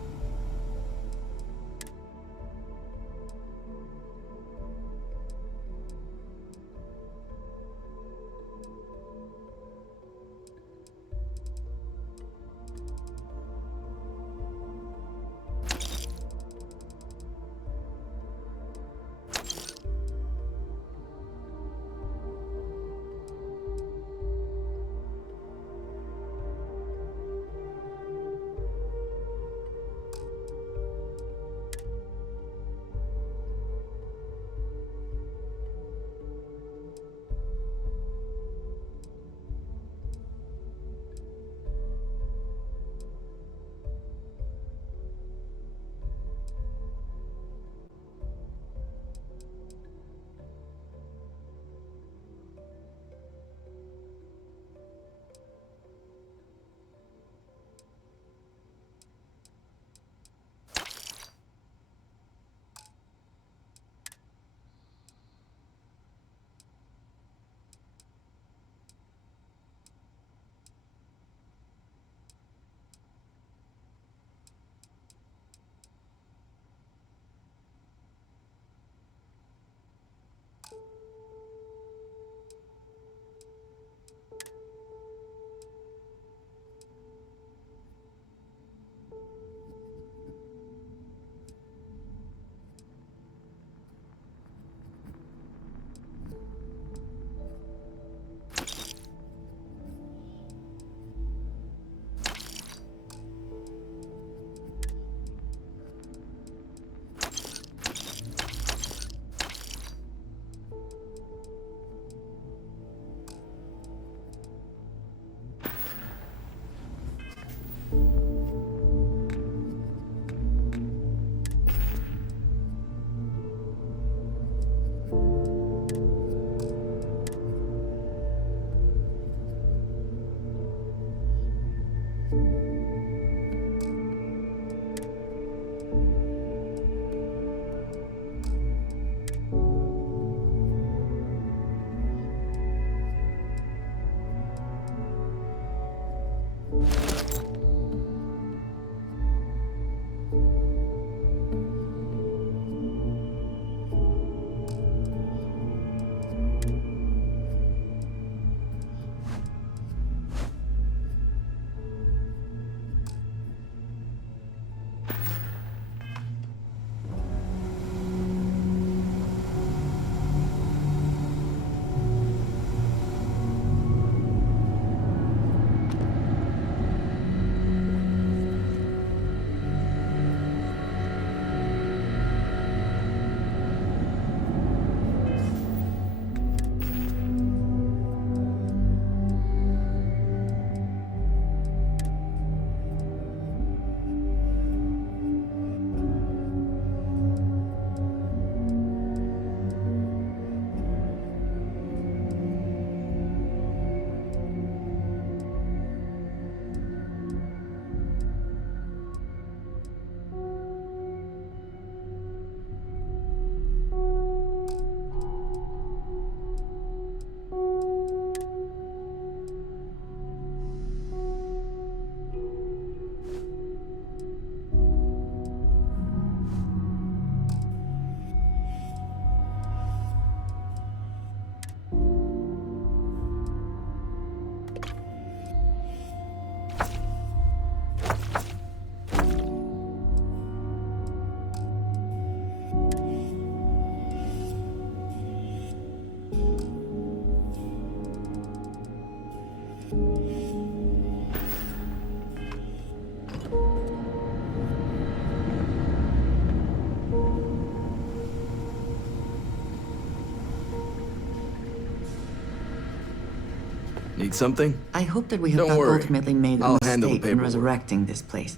Need something? I hope that we have Don't not worry. ultimately made a I'll handle the mistake in paperwork. resurrecting this place.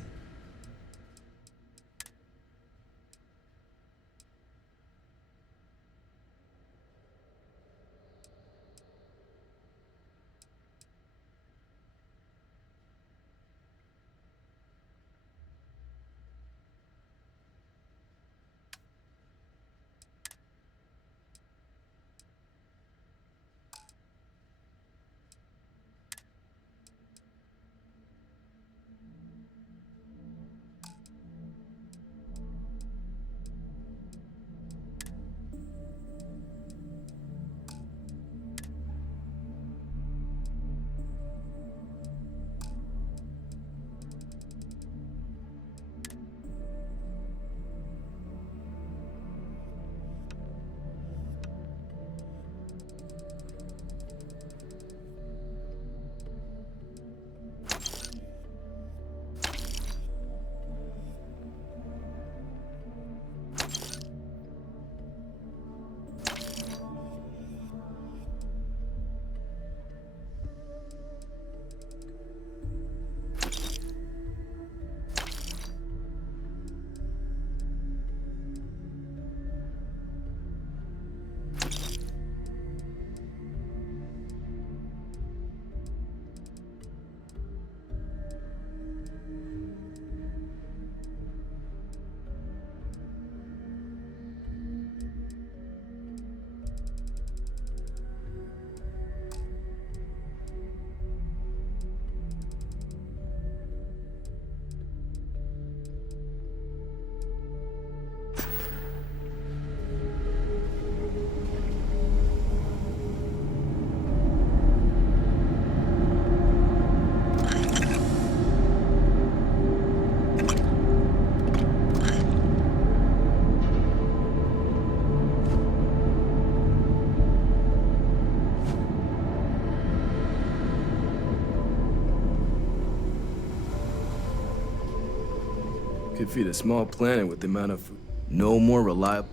Could feed a small planet with the amount of food. No more reliable.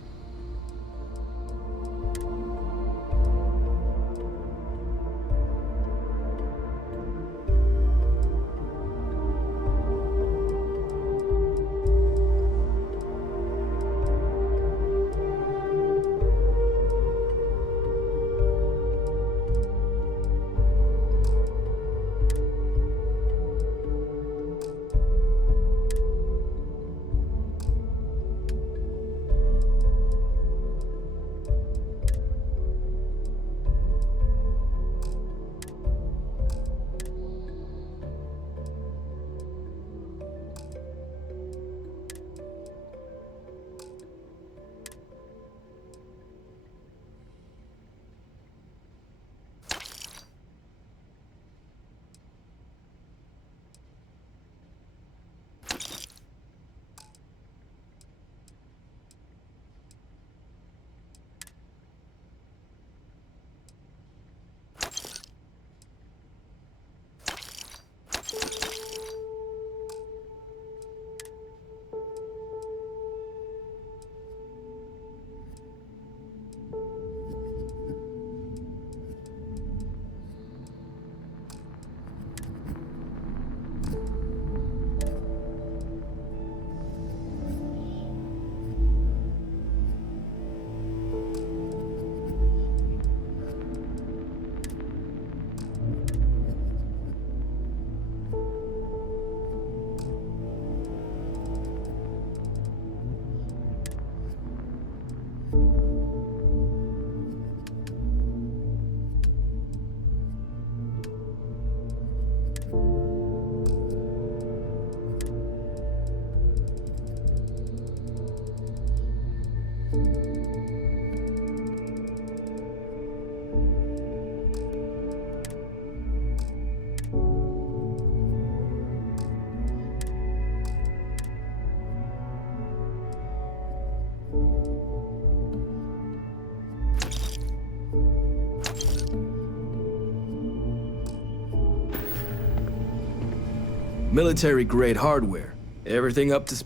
Military-grade hardware. Everything up to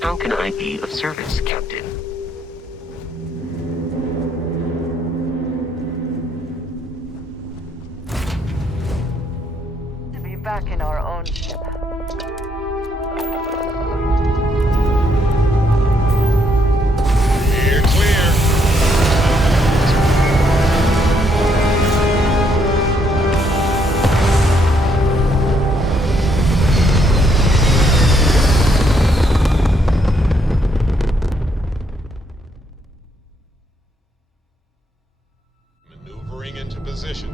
How can I be of service, Captain? To be back in our own ship. Clear, clear. Maneuvering into position.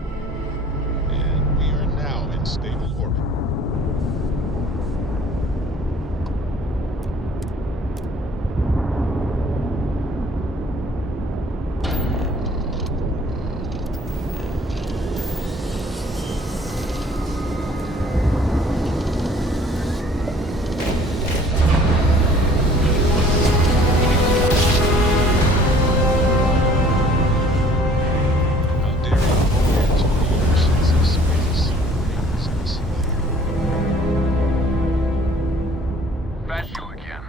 And we are now in stable orbit. How dare you voyage in the oceans of space, princess? That's you again.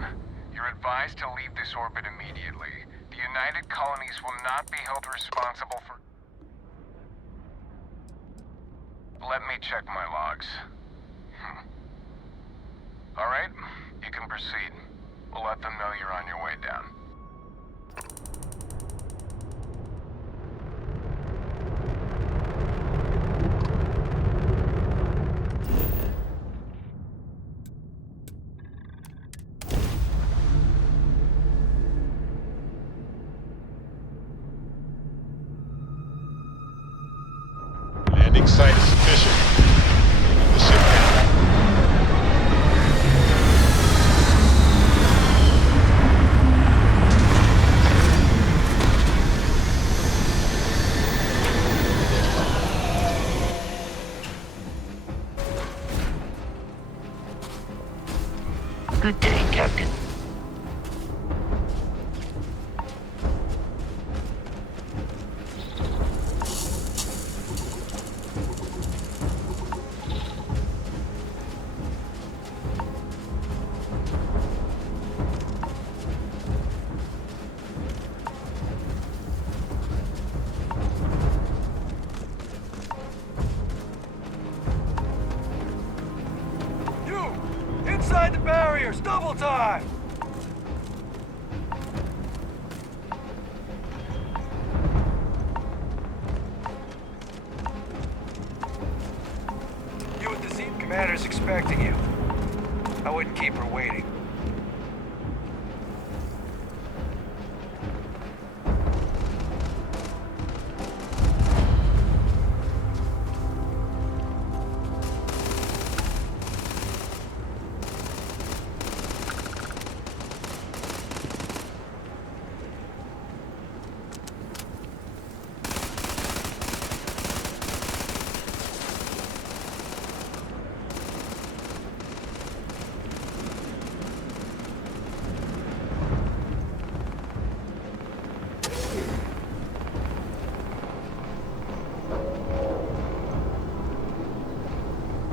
You're advised to leave this orbit immediately. The United Colonies will not be held responsible for... Let me check my logs. All right, you can proceed. We'll let them know you're on your way down. Landing site is sufficient. Bringing the ship down. Good day, Captain. You! Inside the barriers! Double time! You with the seat commander's expecting you. I wouldn't keep her waiting.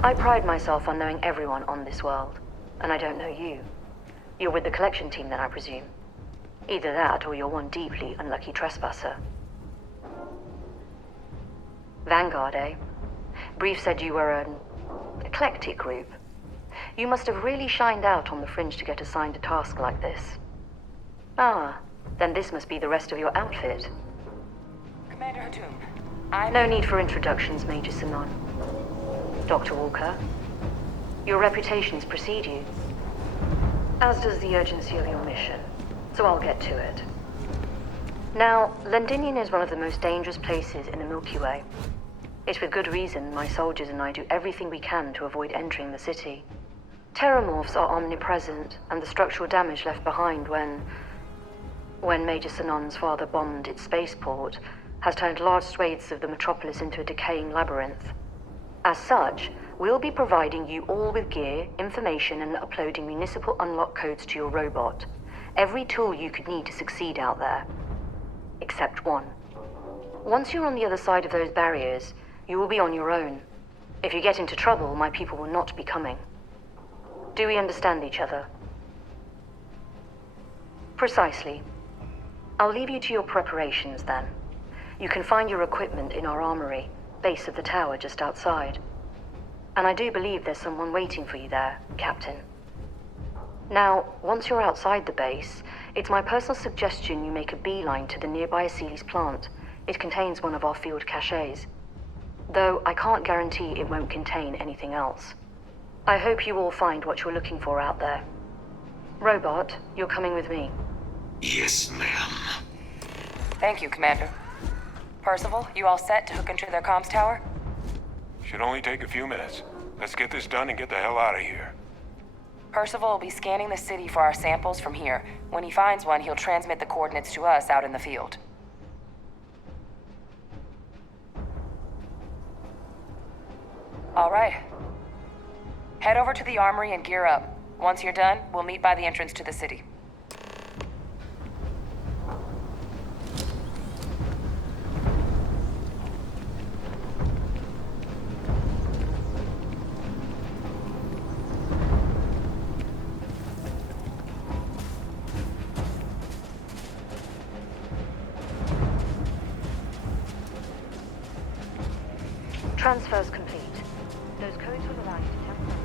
I pride myself on knowing everyone on this world, and I don't know you. You're with the collection team then, I presume. Either that, or you're one deeply unlucky trespasser. Vanguard, eh? Brief said you were an eclectic group. You must have really shined out on the fringe to get assigned a task like this. Ah, then this must be the rest of your outfit. Commander Hadrian, No need for introductions, Major Sinon. Dr. Walker, your reputations precede you, as does the urgency of your mission, so I'll get to it. Now, Londinian is one of the most dangerous places in the Milky Way. It's with good reason my soldiers and I do everything we can to avoid entering the city. Terrormorphs are omnipresent, and the structural damage left behind when Major Sinon's father bombed its spaceport has turned large swathes of the metropolis into a decaying labyrinth. As such, we'll be providing you all with gear, information, and uploading municipal unlock codes to your robot. Every tool you could need to succeed out there. Except one. Once you're on the other side of those barriers, you will be on your own. If you get into trouble, my people will not be coming. Do we understand each other? Precisely. I'll leave you to your preparations then. You can find your equipment in our armory, base of the tower just outside. And I do believe there's someone waiting for you there, Captain. Now, once you're outside the base, it's my personal suggestion you make a beeline to the nearby auxili's plant. It contains one of our field caches. Though I can't guarantee it won't contain anything else. I hope you all find what you're looking for out there. Robot, you're coming with me. Yes, ma'am. Thank you, Commander. Percival, you all set to hook into their comms tower? Should only take a few minutes. Let's get this done and get the hell out of here. Percival will be scanning the city for our samples from here. When he finds one, he'll transmit the coordinates to us out in the field. All right. Head over to the armory and gear up. Once you're done, we'll meet by the entrance to the city. Transfer's complete. Those codes will allow you to temporarily...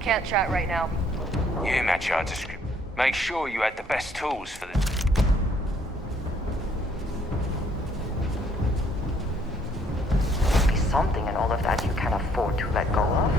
Can't chat right now. Yeah, match our description. Make sure you had the best tools for this. Must be something in all of that you can afford to let go of.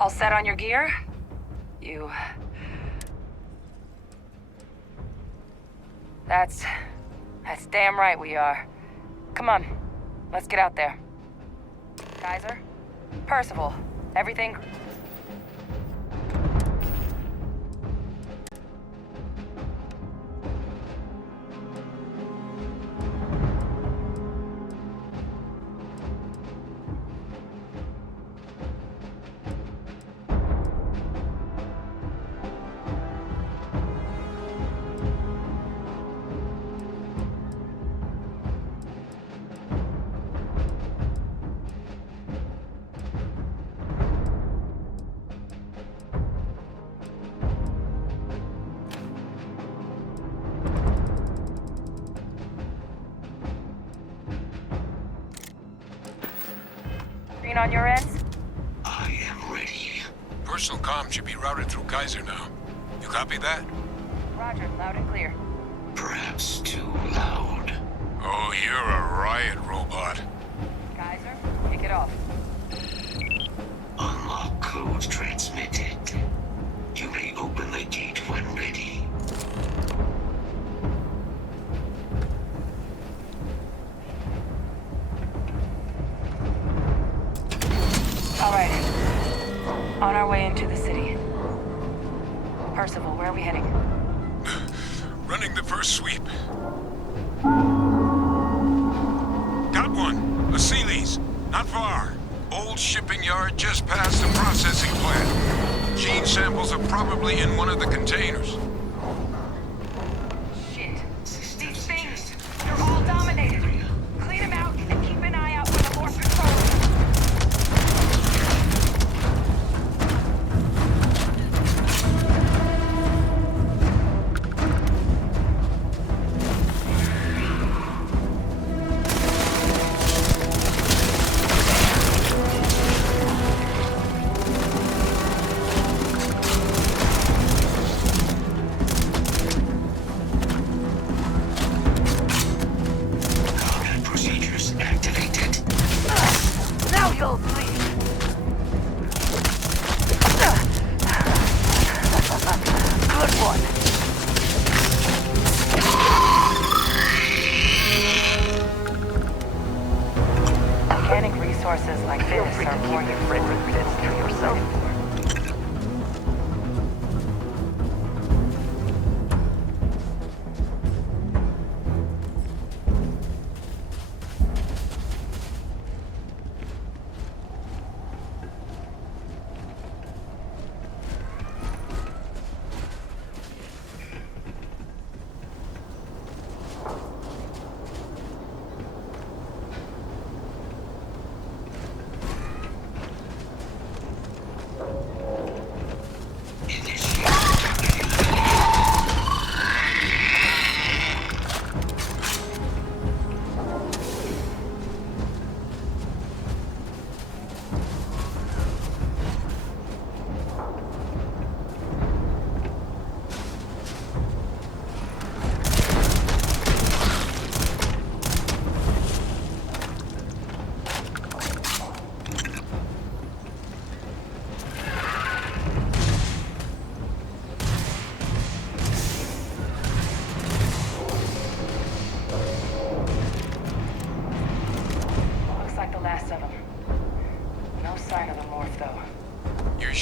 All set on your gear? That's damn right we are. Come on, let's get out there. Kaiser? Percival, everything... On your ends? I am ready. Personal comm should be routed through Kaiser now. You copy that? Roger, loud and clear. Perhaps too loud. Oh, you're a riot robot. Kaiser, kick it off. Unlock code transmitted. You may open the gate when ready. All right. On our way into the city. Percival, where are we heading? Running the first sweep. Got one. Auxili's. Not far. Old shipping yard just past the processing plant. Gene samples are probably in one of the containers. Shit. These more your favorite bits to yourself.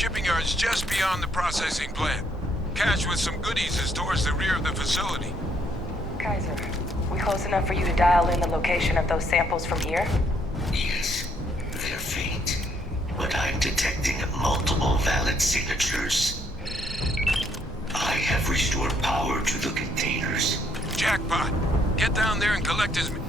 Shipping yard's just beyond the processing plant. Cache with some goodies is towards the rear of the facility. Kaiser, we close enough for you to dial in the location of those samples from here? Yes, they're faint, but I'm detecting multiple valid signatures. I have restored power to the containers. Jackpot! Get down there and collect as many.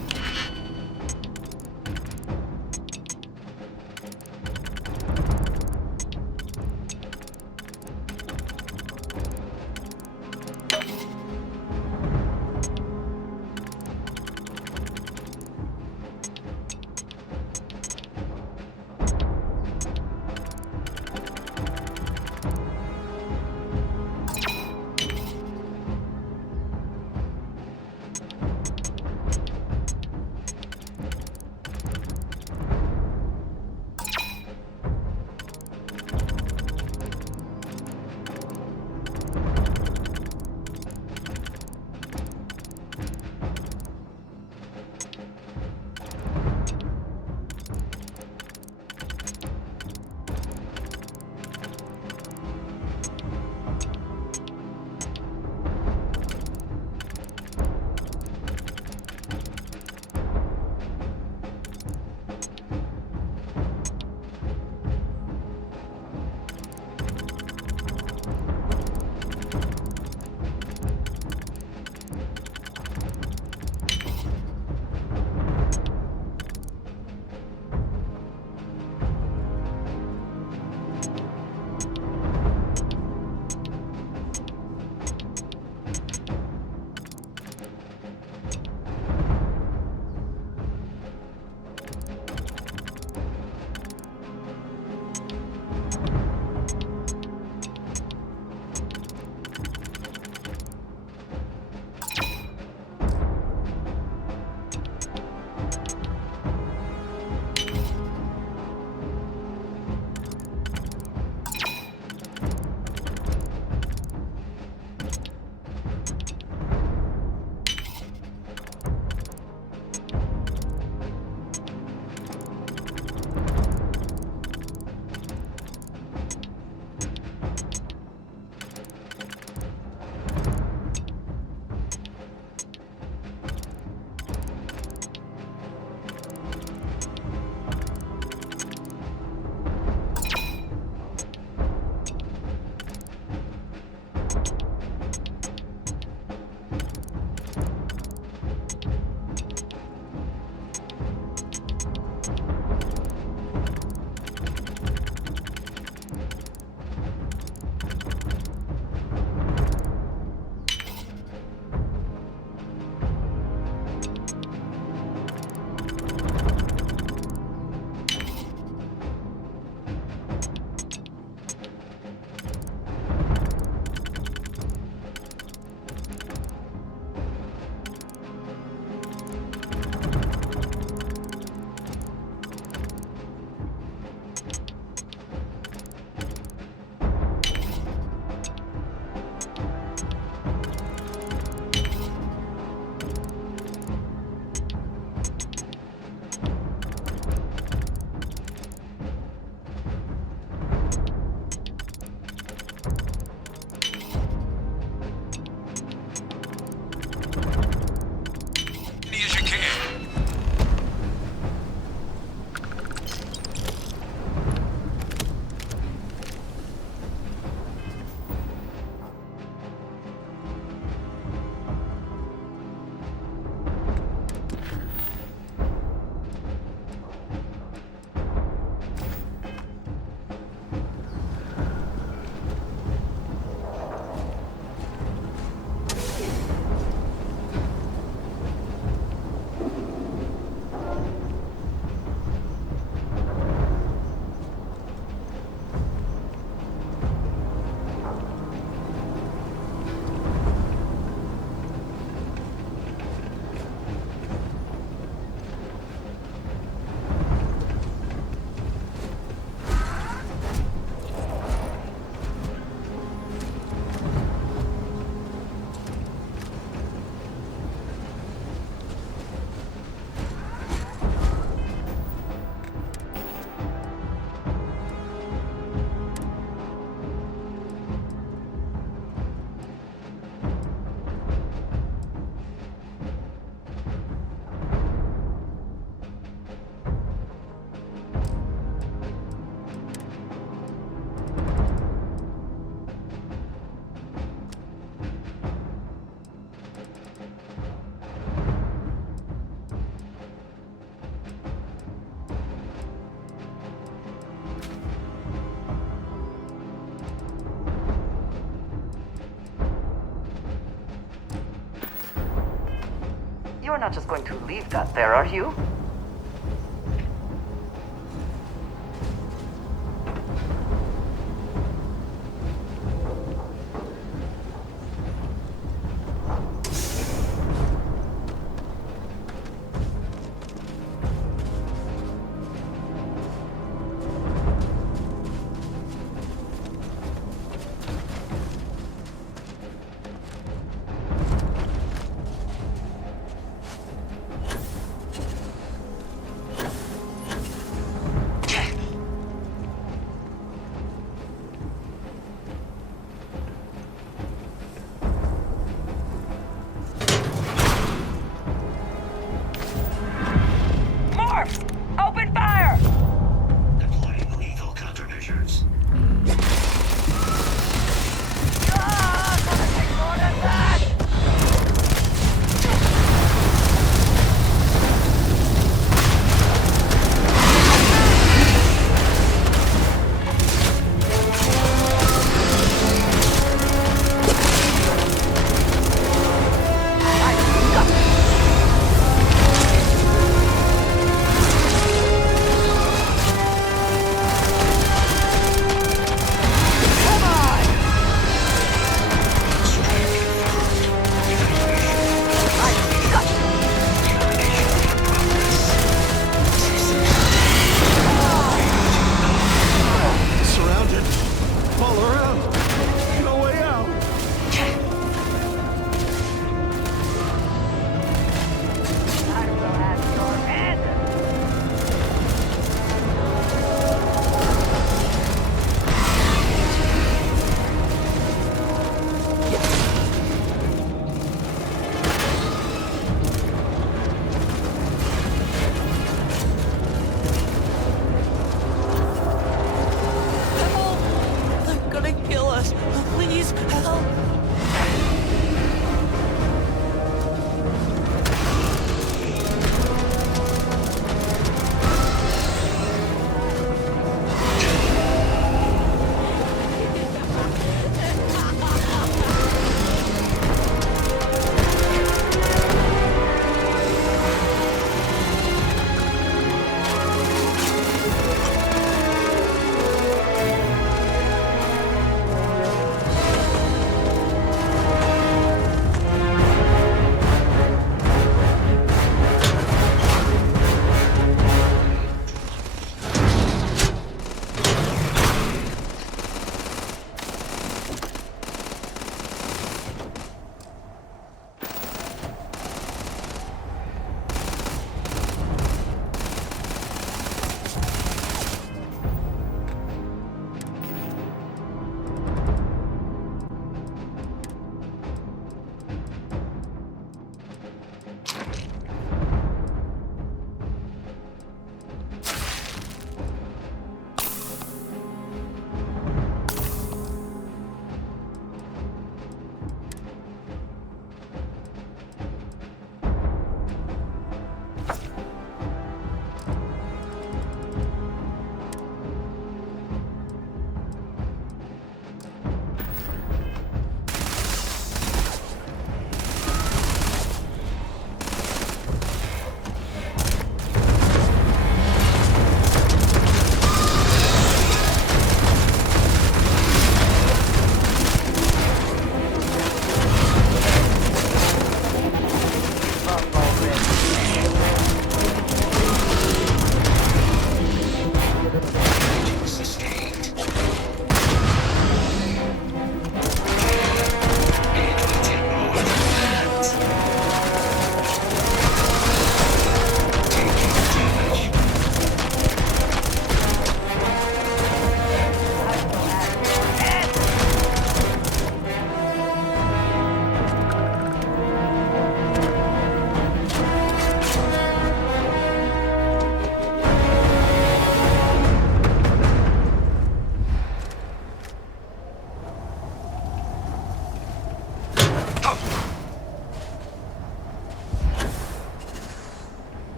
You're not just going to leave that there, are you?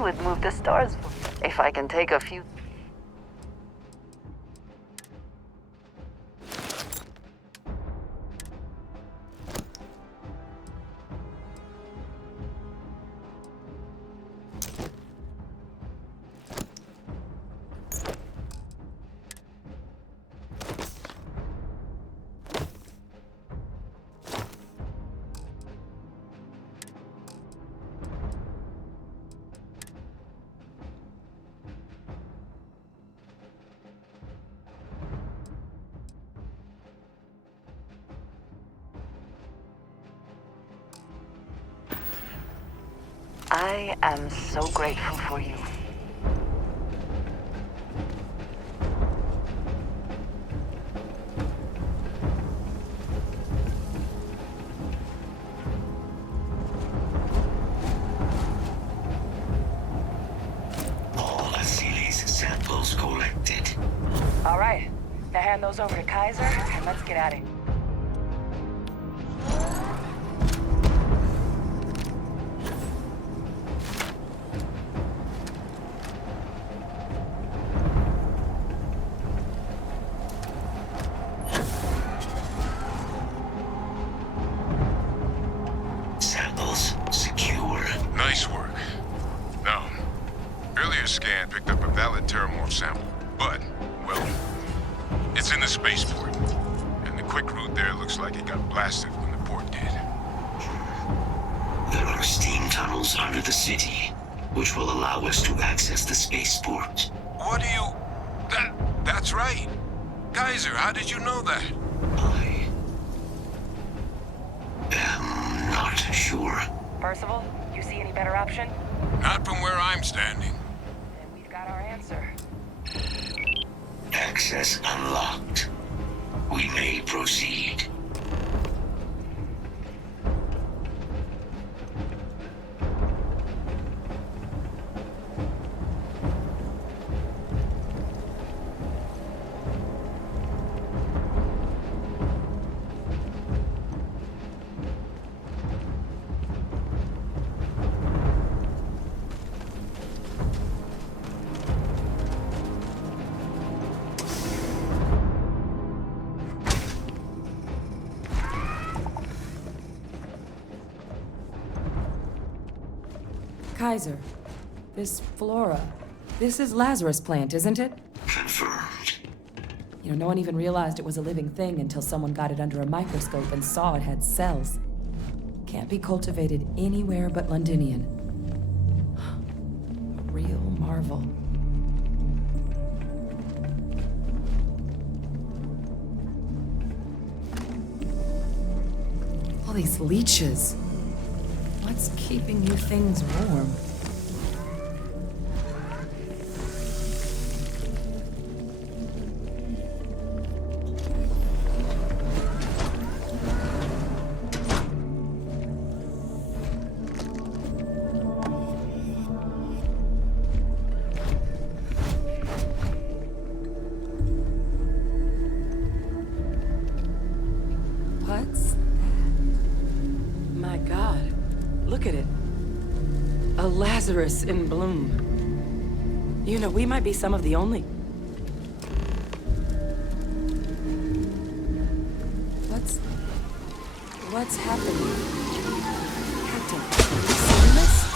do is move the stars. If I can take a few... I am so grateful for you. All Auxilio's samples collected. All right. Now hand those over to Kaiser, and let's get at it. Samples secure. Nice work. Now, earlier scan picked up a valid Terrormorph sample, but, well, it's in the spaceport. And the quick route there looks like it got blasted when the port did. There are steam tunnels under the city, which will allow us to access the spaceport. What do you... That's right. Kaiser, how did you know that? I am not sure. Percival, you see any better option? Not from where I'm standing. Then we've got our answer. Access unlocked. We may proceed. Kaiser, this flora, this is Lazarus plant, isn't it? Confirmed. You know, no one even realized it was a living thing until someone got it under a microscope and saw it had cells. Can't be cultivated anywhere but Londinian. A real marvel. All these leeches. What's keeping you things warm? What's that? My God. Look at it. A Lazarus in bloom. You know, we might be some of the only... What's happening? Captain, have you seen this?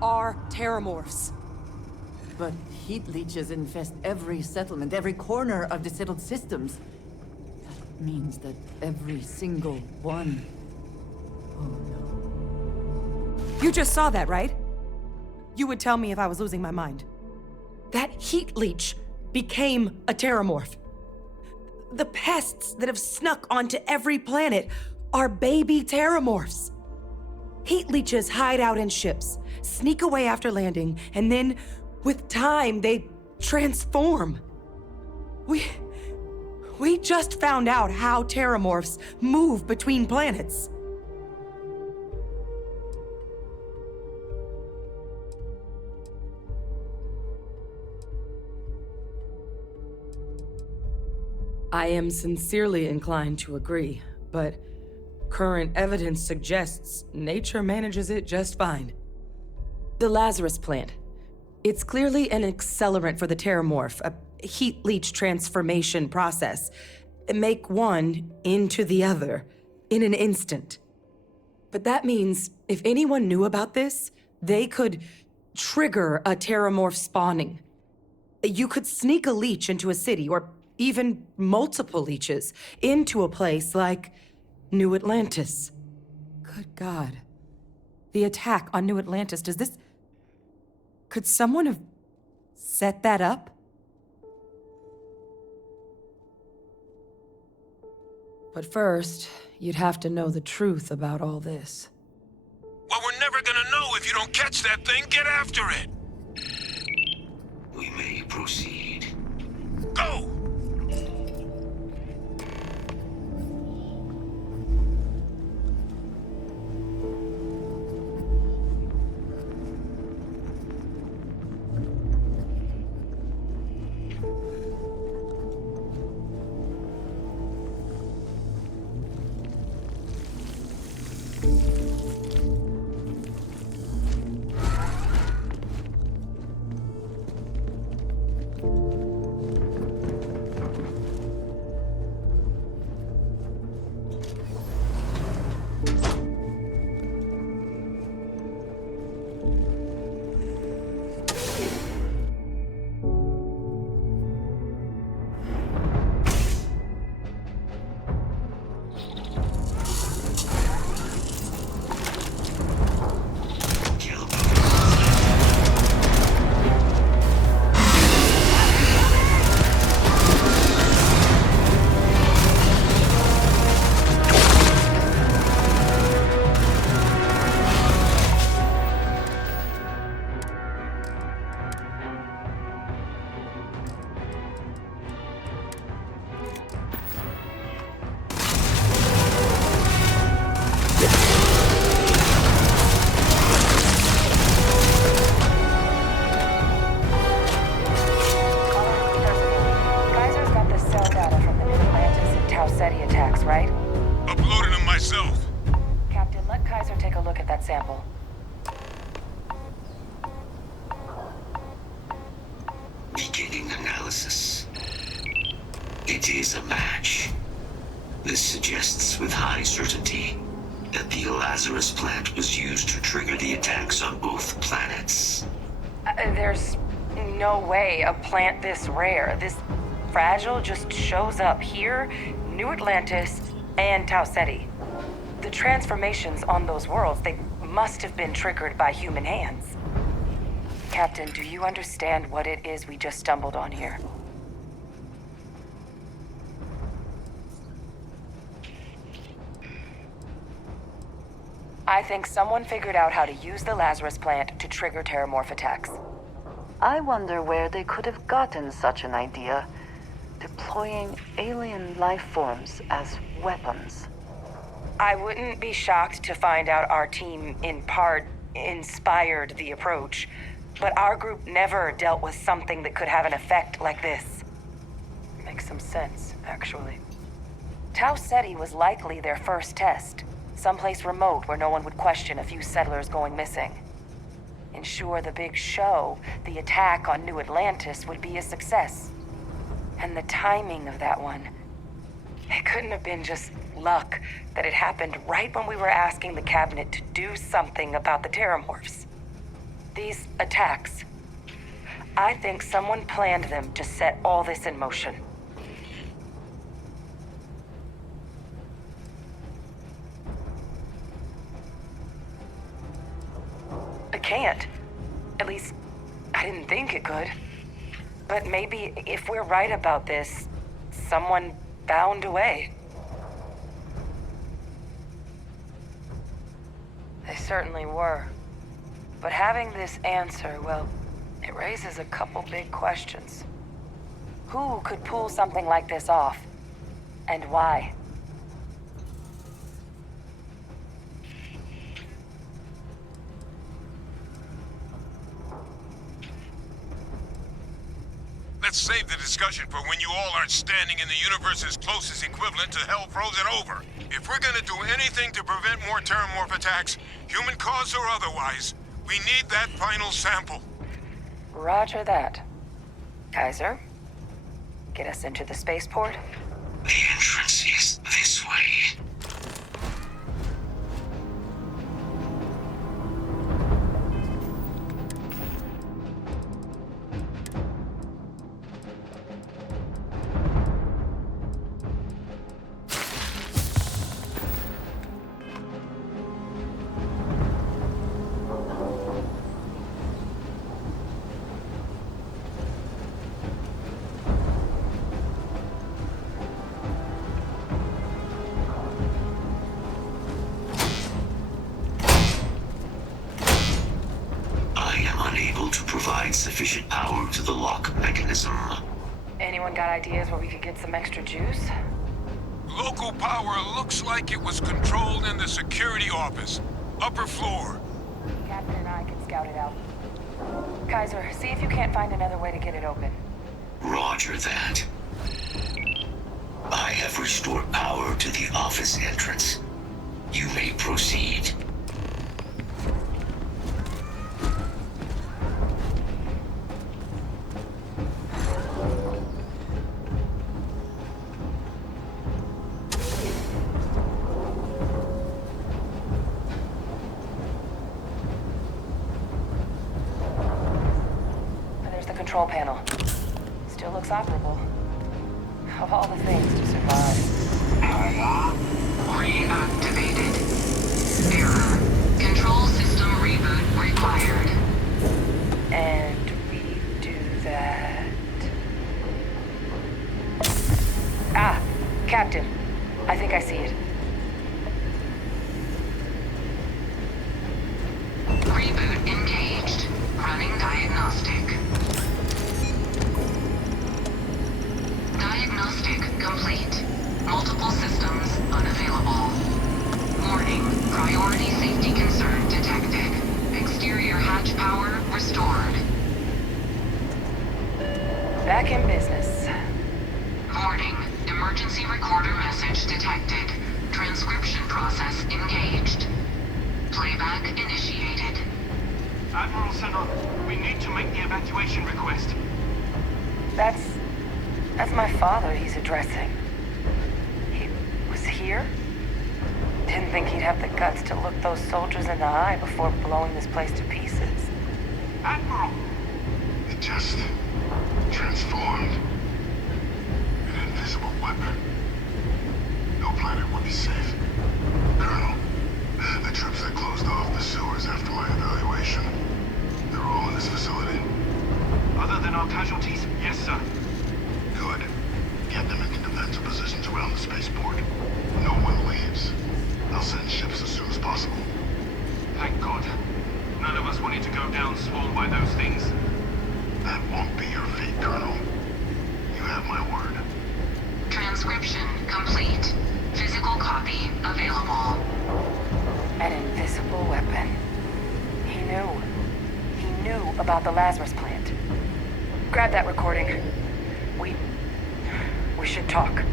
Are Terrormorphs. But heat leeches infest every settlement, every corner of the settled systems. That means that every single one... Oh no. You just saw that, right? You would tell me if I was losing my mind. That heat leech became a Terrormorph. The pests that have snuck onto every planet are baby Terrormorphs. Heat leeches hide out in ships, sneak away after landing, and then, with time, they transform. We just found out how Terrormorphs move between planets. I am sincerely inclined to agree, but current evidence suggests nature manages it just fine. The Lazarus plant. It's clearly an accelerant for the Terrormorph, a heat leach transformation process. Make one into the other in an instant. But that means if anyone knew about this, they could trigger a Terrormorph spawning. You could sneak a leech into a city, or even multiple leeches, into a place like New Atlantis. Good God. The attack on New Atlantis, could someone have set that up? But first, you'd have to know the truth about all this. Well, we're never gonna know if you don't catch that thing. Get after it! We may proceed. Go! Sample. Beginning analysis. It is a match. This suggests with high certainty that the Lazarus plant was used to trigger the attacks on both planets. There's no way a plant this rare, this fragile, just shows up here, New Atlantis, and Tau Ceti. The transformations on those worlds, they must have been triggered by human hands. Captain, do you understand what it is we just stumbled on here? I think someone figured out how to use the Lazarus plant to trigger Terrormorph attacks. I wonder where they could have gotten such an idea, deploying alien life forms as weapons. I wouldn't be shocked to find out our team, in part, inspired the approach, but our group never dealt with something that could have an effect like this. Makes some sense, actually. Tau Ceti was likely their first test, someplace remote where no one would question a few settlers going missing. Ensure the big show, the attack on New Atlantis, would be a success. And the timing of that one, it couldn't have been just luck that it happened right when we were asking the cabinet to do something about the Terrormorphs. These attacks, I think someone planned them to set all this in motion. It can't. At least, I didn't think it could. But maybe if we're right about this, someone found a way. They certainly were. But having this answer, well, it raises a couple big questions. Who could pull something like this off? And why? Let's save the discussion for when you all aren't standing in the universe's closest equivalent to hell frozen over. If we're gonna do anything to prevent more Terrormorph attacks, human cause or otherwise, we need that final sample. Roger that. Kaiser, get us into the spaceport? The entrance is this way. Sufficient power to the lock mechanism. Anyone got ideas where we could get some extra juice? Local power looks like it was controlled in the security office. Upper floor. Captain and I can scout it out. Kaiser, see if you can't find another way to get it open. Roger that. I have restored power to the office entrance. You may proceed. Control panel. Still looks operable. Of all the things to survive. Reactivated. Error. Control system reboot required. And we do that. Ah, Captain. I think I see it. Reboot engaged. Running diagnostic. Complete. Multiple systems unavailable. Warning. Priority safety concern detected. Exterior hatch power restored. Back in business. Warning. Emergency recorder message detected. Transcription process engaged. Playback initiated. Admiral Senon, we need to make the evacuation request. That's my father he's addressing. He was here? Didn't think he'd have the guts to look those soldiers in the eye before blowing this place to pieces. Admiral! It just transformed. An invisible weapon. No planet would be safe. Colonel, the troops that closed off the sewers after my evaluation, they're all in this facility. Other than our casualties, yes, sir. Good. Get them into defensive positions around the spaceport. No one leaves. I'll send ships as soon as possible. Thank God. None of us wanted to go down swarmed by those things. That won't be your fate, Colonel. You have my word. Transcription complete. Physical copy available. An invisible weapon. He knew. He knew about the Lazarus plant. Grab that recording. We should talk.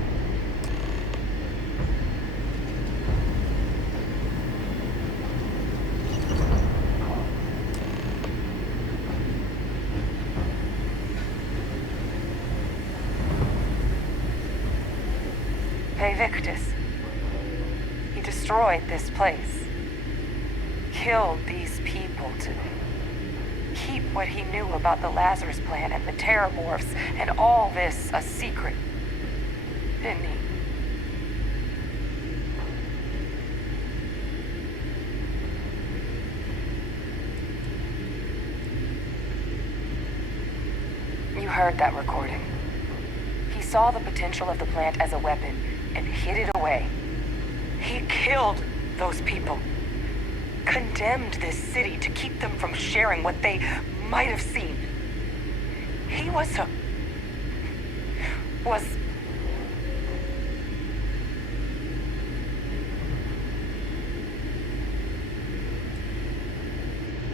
Vae Victis. He destroyed this place. Killed these people to keep what he knew about the Lazarus plant and the Terrormorphs and all this a secret. Didn't he? You heard that recording. He saw the potential of the plant as a weapon and hid it away. He killed those people. Condemned this city to keep them from sharing what they might have seen. He was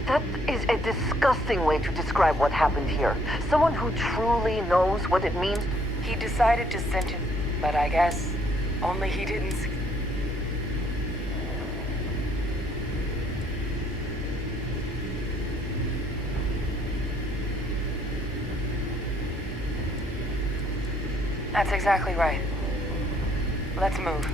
That is a disgusting way to describe what happened here. Someone who truly knows what it means. He decided to sentence, but I guess only he didn't. That's exactly right. Let's move.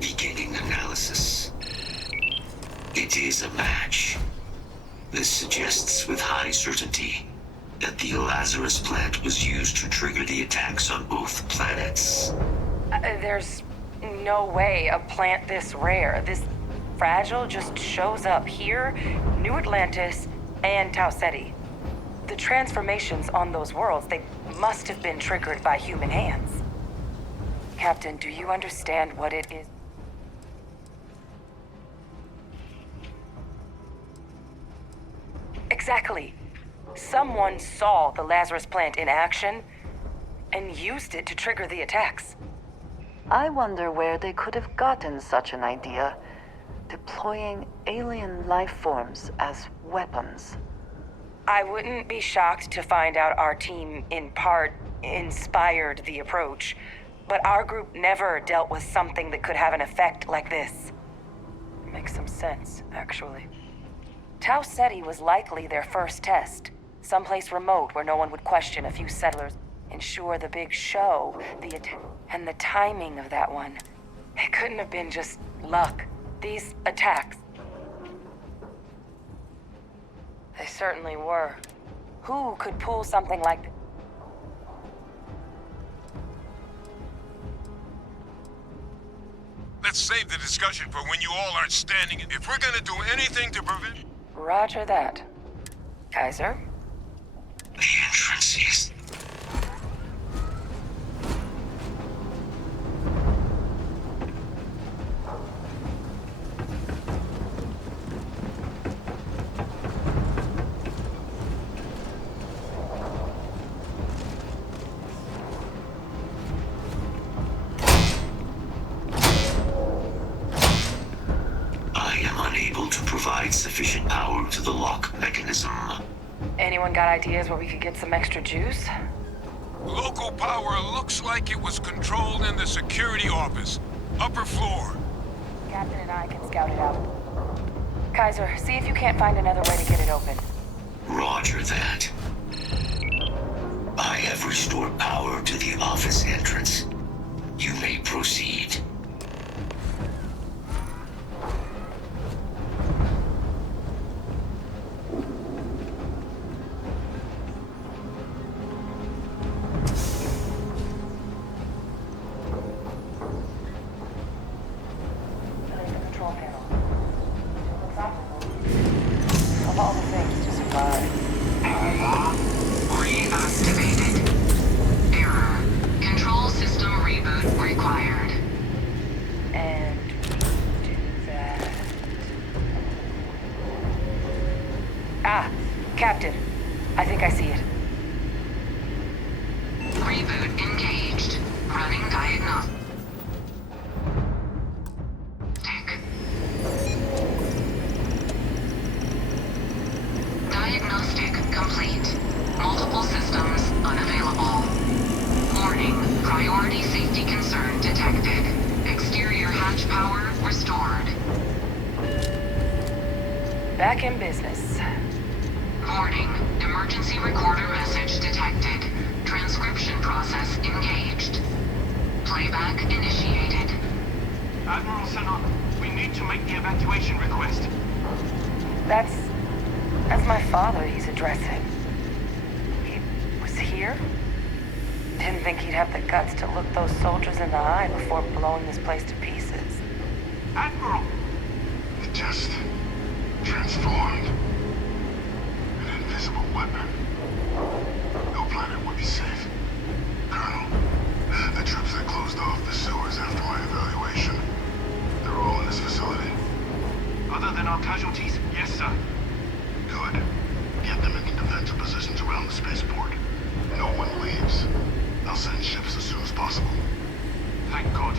Beginning analysis. It is a match. This suggests with high certainty that the Lazarus plant was used to trigger the attacks on both planets. There's no way a plant this rare, this fragile, just shows up here, New Atlantis, and Tau Ceti. The transformations on those worlds, they must have been triggered by human hands. Captain, do you understand what it is? Exactly. Someone saw the Lazarus plant in action and used it to trigger the attacks. I wonder where they could have gotten such an idea, deploying alien life forms as weapons. I wouldn't be shocked to find out our team, in part, inspired the approach, but our group never dealt with something that could have an effect like this. Makes some sense, actually. Tau Ceti was likely their first test, someplace remote where no one would question a few settlers. Ensure the big show, and the timing of that one. It couldn't have been just luck. These attacks. They certainly were. Who could pull something like this? Let's save the discussion for when you all aren't standing. If we're gonna do anything to prevent... Roger that. Kaiser? The entrance is... sufficient power to the lock mechanism. Anyone got ideas where we could get some extra juice? Local power looks like it was controlled in the security office. Upper floor. Captain and I can scout it out. Kaiser, see if you can't find another way to get it open. Roger that. I have restored power to the office entrance. You may proceed. Reactivated. Error. Control system reboot required. Captain, I think I see it. Reboot engaged. Running diagnostic. Diagnostic complete. Multiple systems unavailable. Warning, priority safety concern detected. Exterior hatch power restored. Back in business. Warning, emergency recorder message detected. Transcription process engaged. Playback initiated. Admiral Sanon, we need to make the evacuation request. That's my father he's addressing. He was here? Didn't think he'd have the guts to look those soldiers in the eye before blowing this place to pieces. Admiral! It just transformed. An invisible weapon. No planet would be safe. Colonel, the troops that closed off the sewers after my evaluation, they're all in this facility. Other than our casualties, yes, sir. Good. Get them into defensive positions around the spaceport. No one leaves. I'll send ships as soon as possible. Thank God.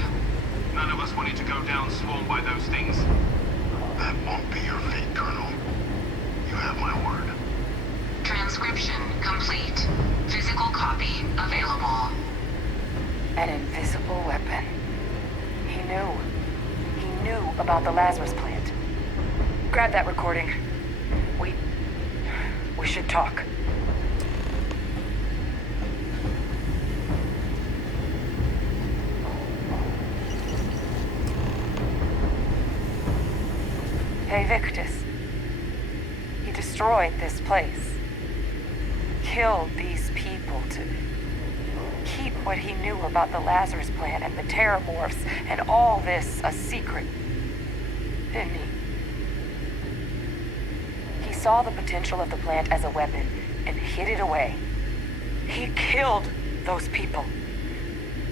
None of us wanted to go down swarmed by those things. That won't be your fate, Colonel. You have my word. Transcription complete. Physical copy available. An invisible weapon. He knew. He knew about the Lazarus plant. Grab that recording. We should talk. Vae Victis. He destroyed this place. Killed these people to keep what he knew about the Lazarus plant and the Terrormorphs and all this a secret. Didn't he? He saw the potential of the plant as a weapon and hid it away. He killed those people.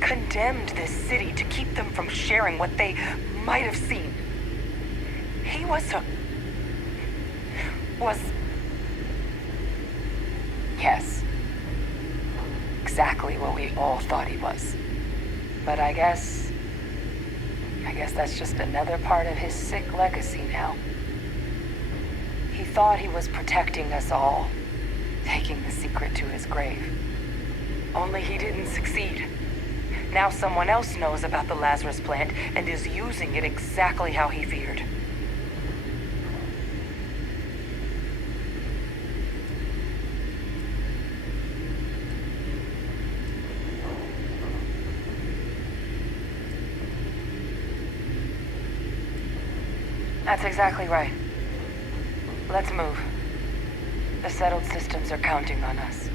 Condemned this city to keep them from sharing what they might have seen. He was yes, exactly what we all thought he was. But I guess that's just another part of his sick legacy now. He thought he was protecting us all, taking the secret to his grave. Only he didn't succeed. Now someone else knows about the Lazarus plant and is using it exactly how he feared. That's exactly right. Let's move. The settled systems are counting on us.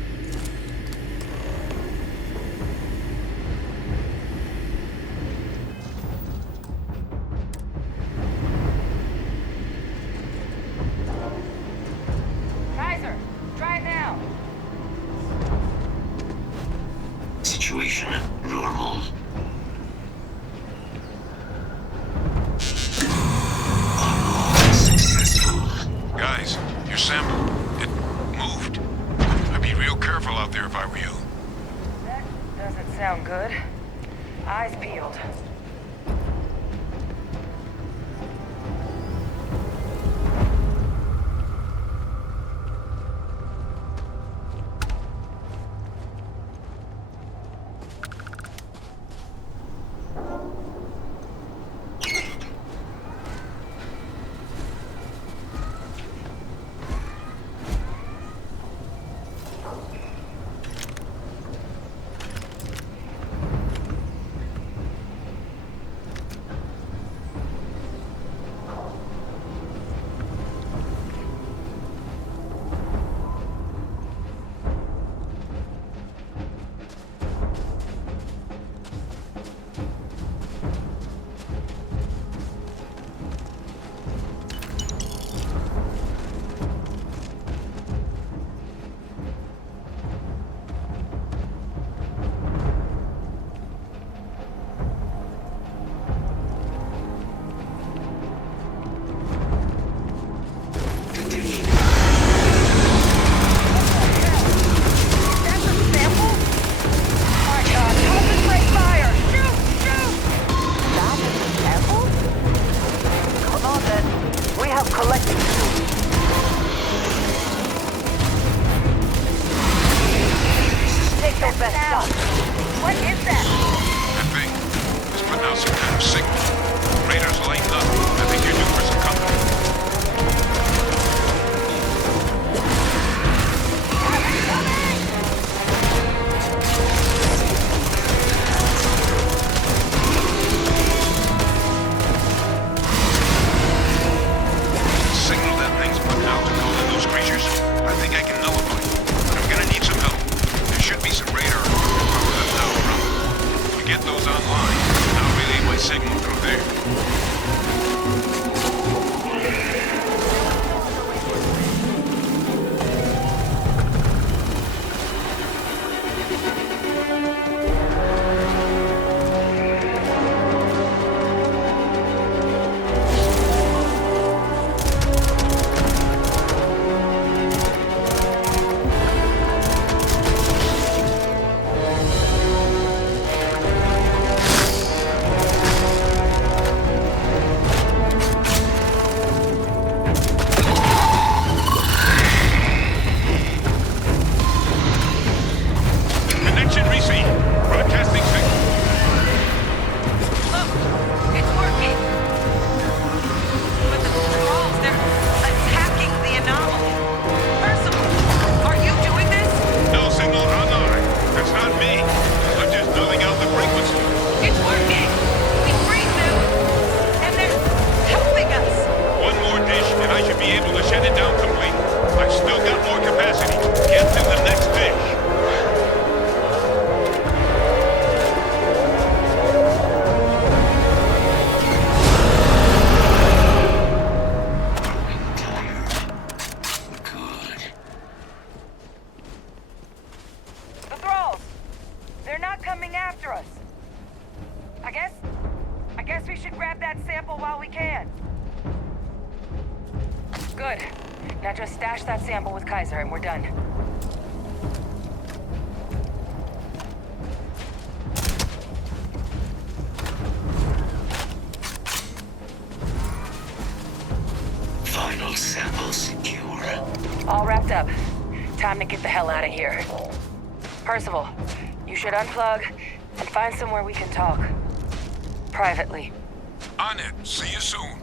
Kaiser, try it now. Situation normal. Guys, your sample, it moved. I'd be real careful out there if I were you. That doesn't sound good. Eyes peeled. What is that? That thing is putting out some kind of signal. Radar's lighting up. I think you're due for some company. Signal that thing's putting out to call in those creatures. I think I can nullify it. But I'm gonna need some help. There should be some radar to power them down from. To get those online, I'll relay my signal through there. Connection received. Broadcasting signal. Look, it's working. But the trolls, they're attacking the anomaly. Percival, are you doing this? No signal online. That's not me. I'm just nulling out the frequency. It's working. We freed them, and they're helping us. One more dish, and I should be able to shut it down completely. I've still got more capacity. Get to the next dish. The thralls, they're not coming after us. I guess we should grab that sample while we can. Good. Now just stash that sample with Kaiser and we're done. Final sample secure. All wrapped up. Time to get the hell out of here. Percival, you should unplug and find somewhere we can talk. Privately. On it. See you soon.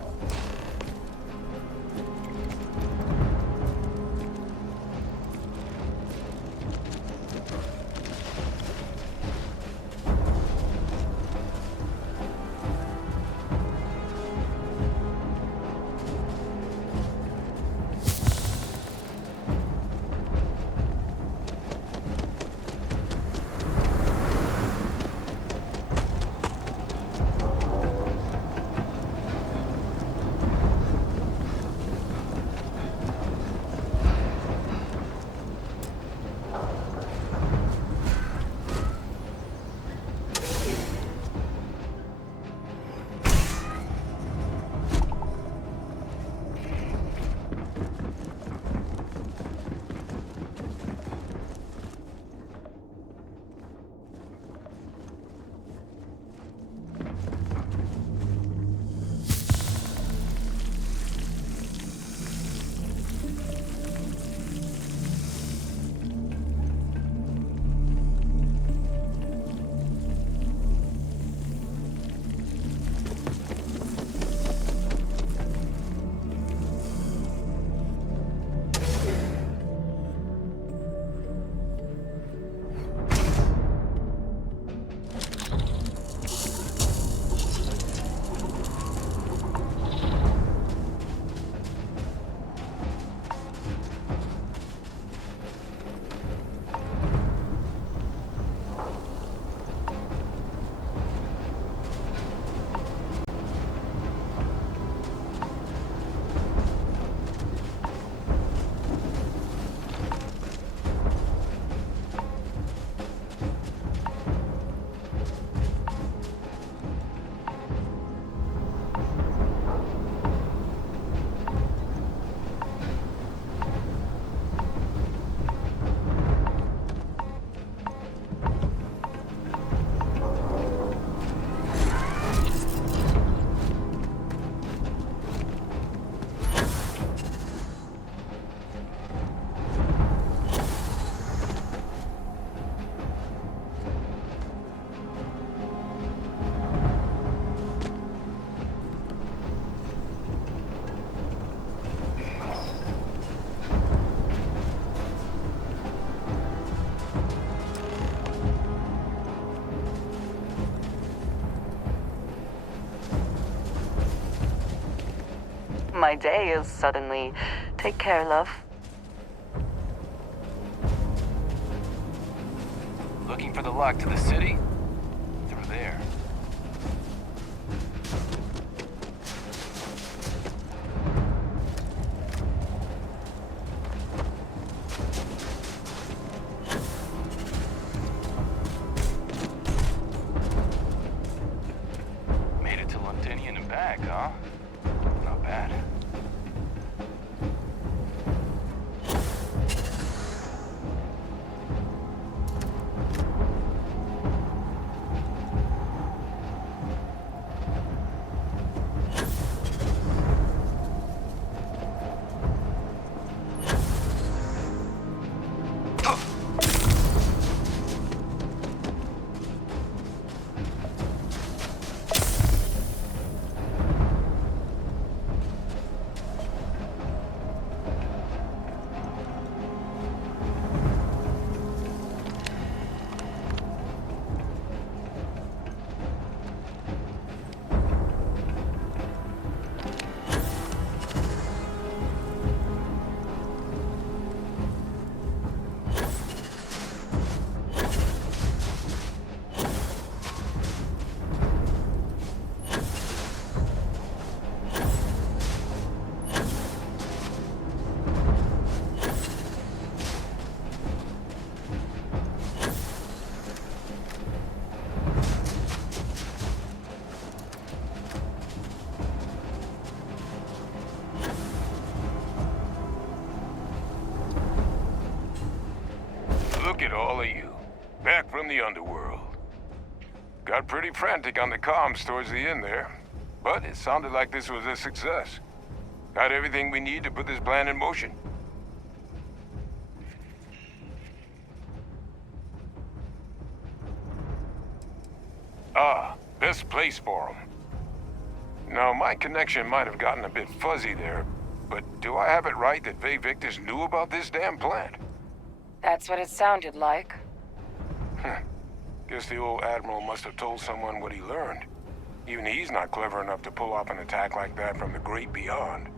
my day is suddenly, take care, love. Looking for the lock to the city? Through there. Made it to Londinian and back, huh? Not bad. Look at all of you. Back from the underworld. Got pretty frantic on the comms towards the end there. But it sounded like this was a success. Got everything we need to put this plan in motion. Ah, best place for them. Now, my connection might have gotten a bit fuzzy there, but do I have it right that Vae Victis knew about this damn plant? That's what it sounded like. Guess the old Admiral must have told someone what he learned. Even he's not clever enough to pull off an attack like that from the great beyond.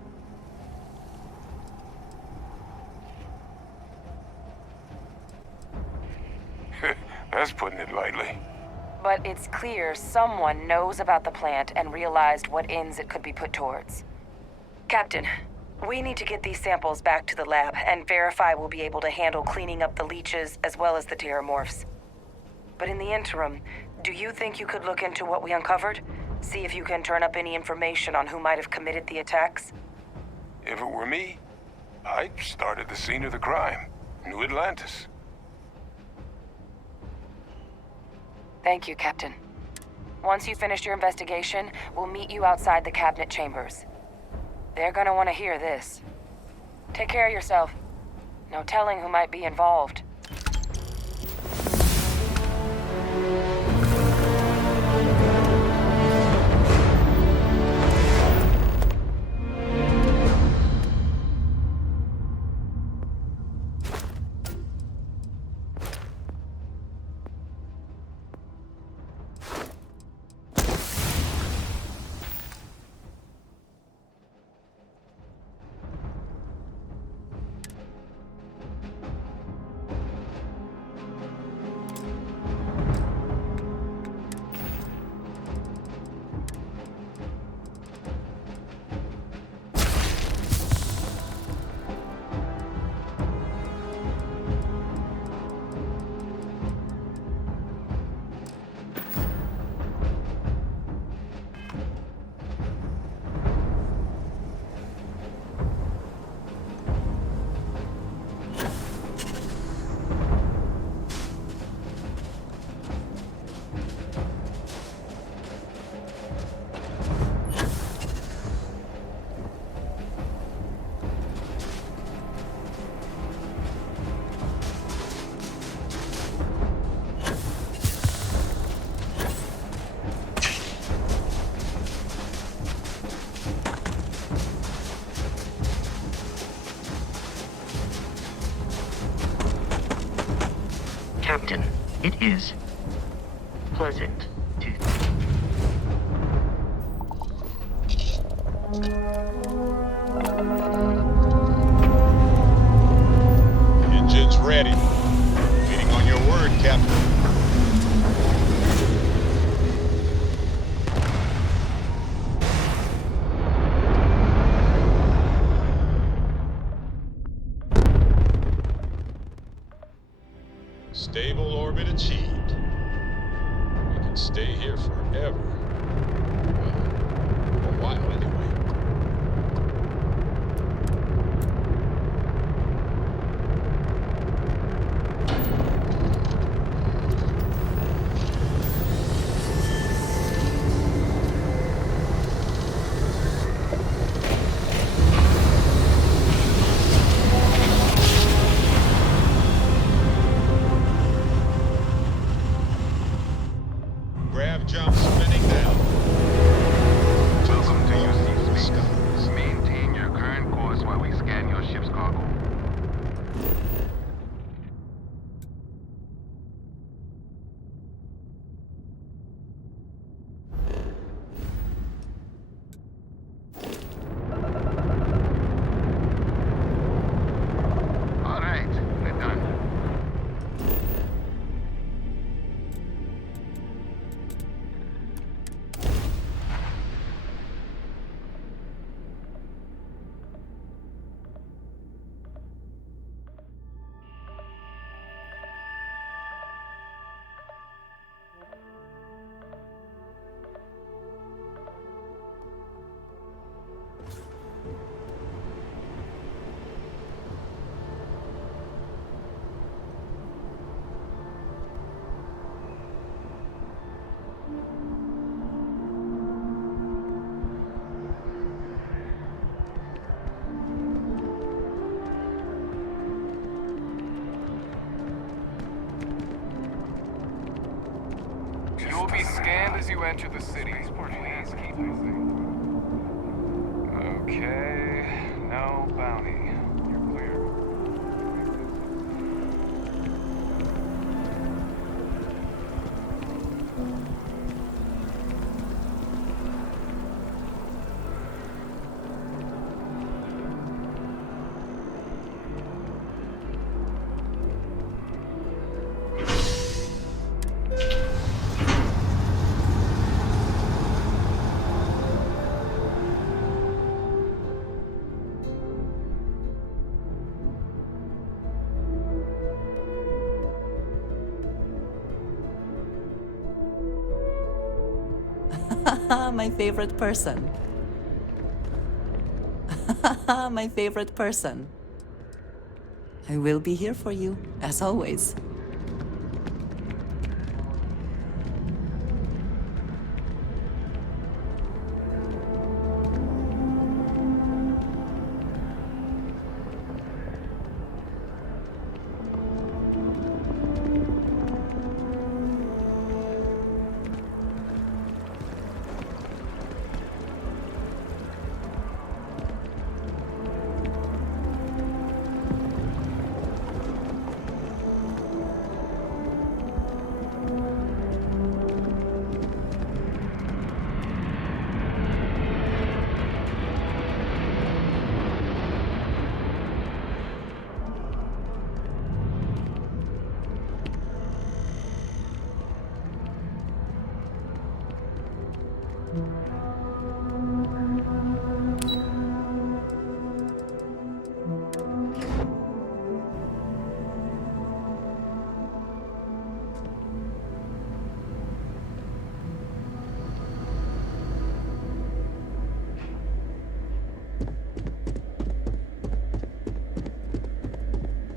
That's putting it lightly. But it's clear someone knows about the plant and realized what ends it could be put towards. Captain, we need to get these samples back to the lab and verify we'll be able to handle cleaning up the leeches as well as the Terrormorphs. But in the interim, do you think you could look into what we uncovered? See if you can turn up any information on who might have committed the attacks? If it were me, I'd start at the scene of the crime, New Atlantis. Thank you, Captain. Once you finish your investigation, we'll meet you outside the cabinet chambers. They're gonna want to hear this. Take care of yourself. No telling who might be involved. Captain, it is pleasant to... Engine's ready. Waiting on your word, Captain. Stable orbit achieved. We can stay here forever. Well, for a while anyway. Grav jump spinning down. Welcome to your seat. Maintain your current course while we scan your ship's cargo. All right, we're done. You will be scanned as you enter the city. Please keep moving. Okay, no bounty. You're clear. My favorite person. My favorite person. I will be here for you, as always.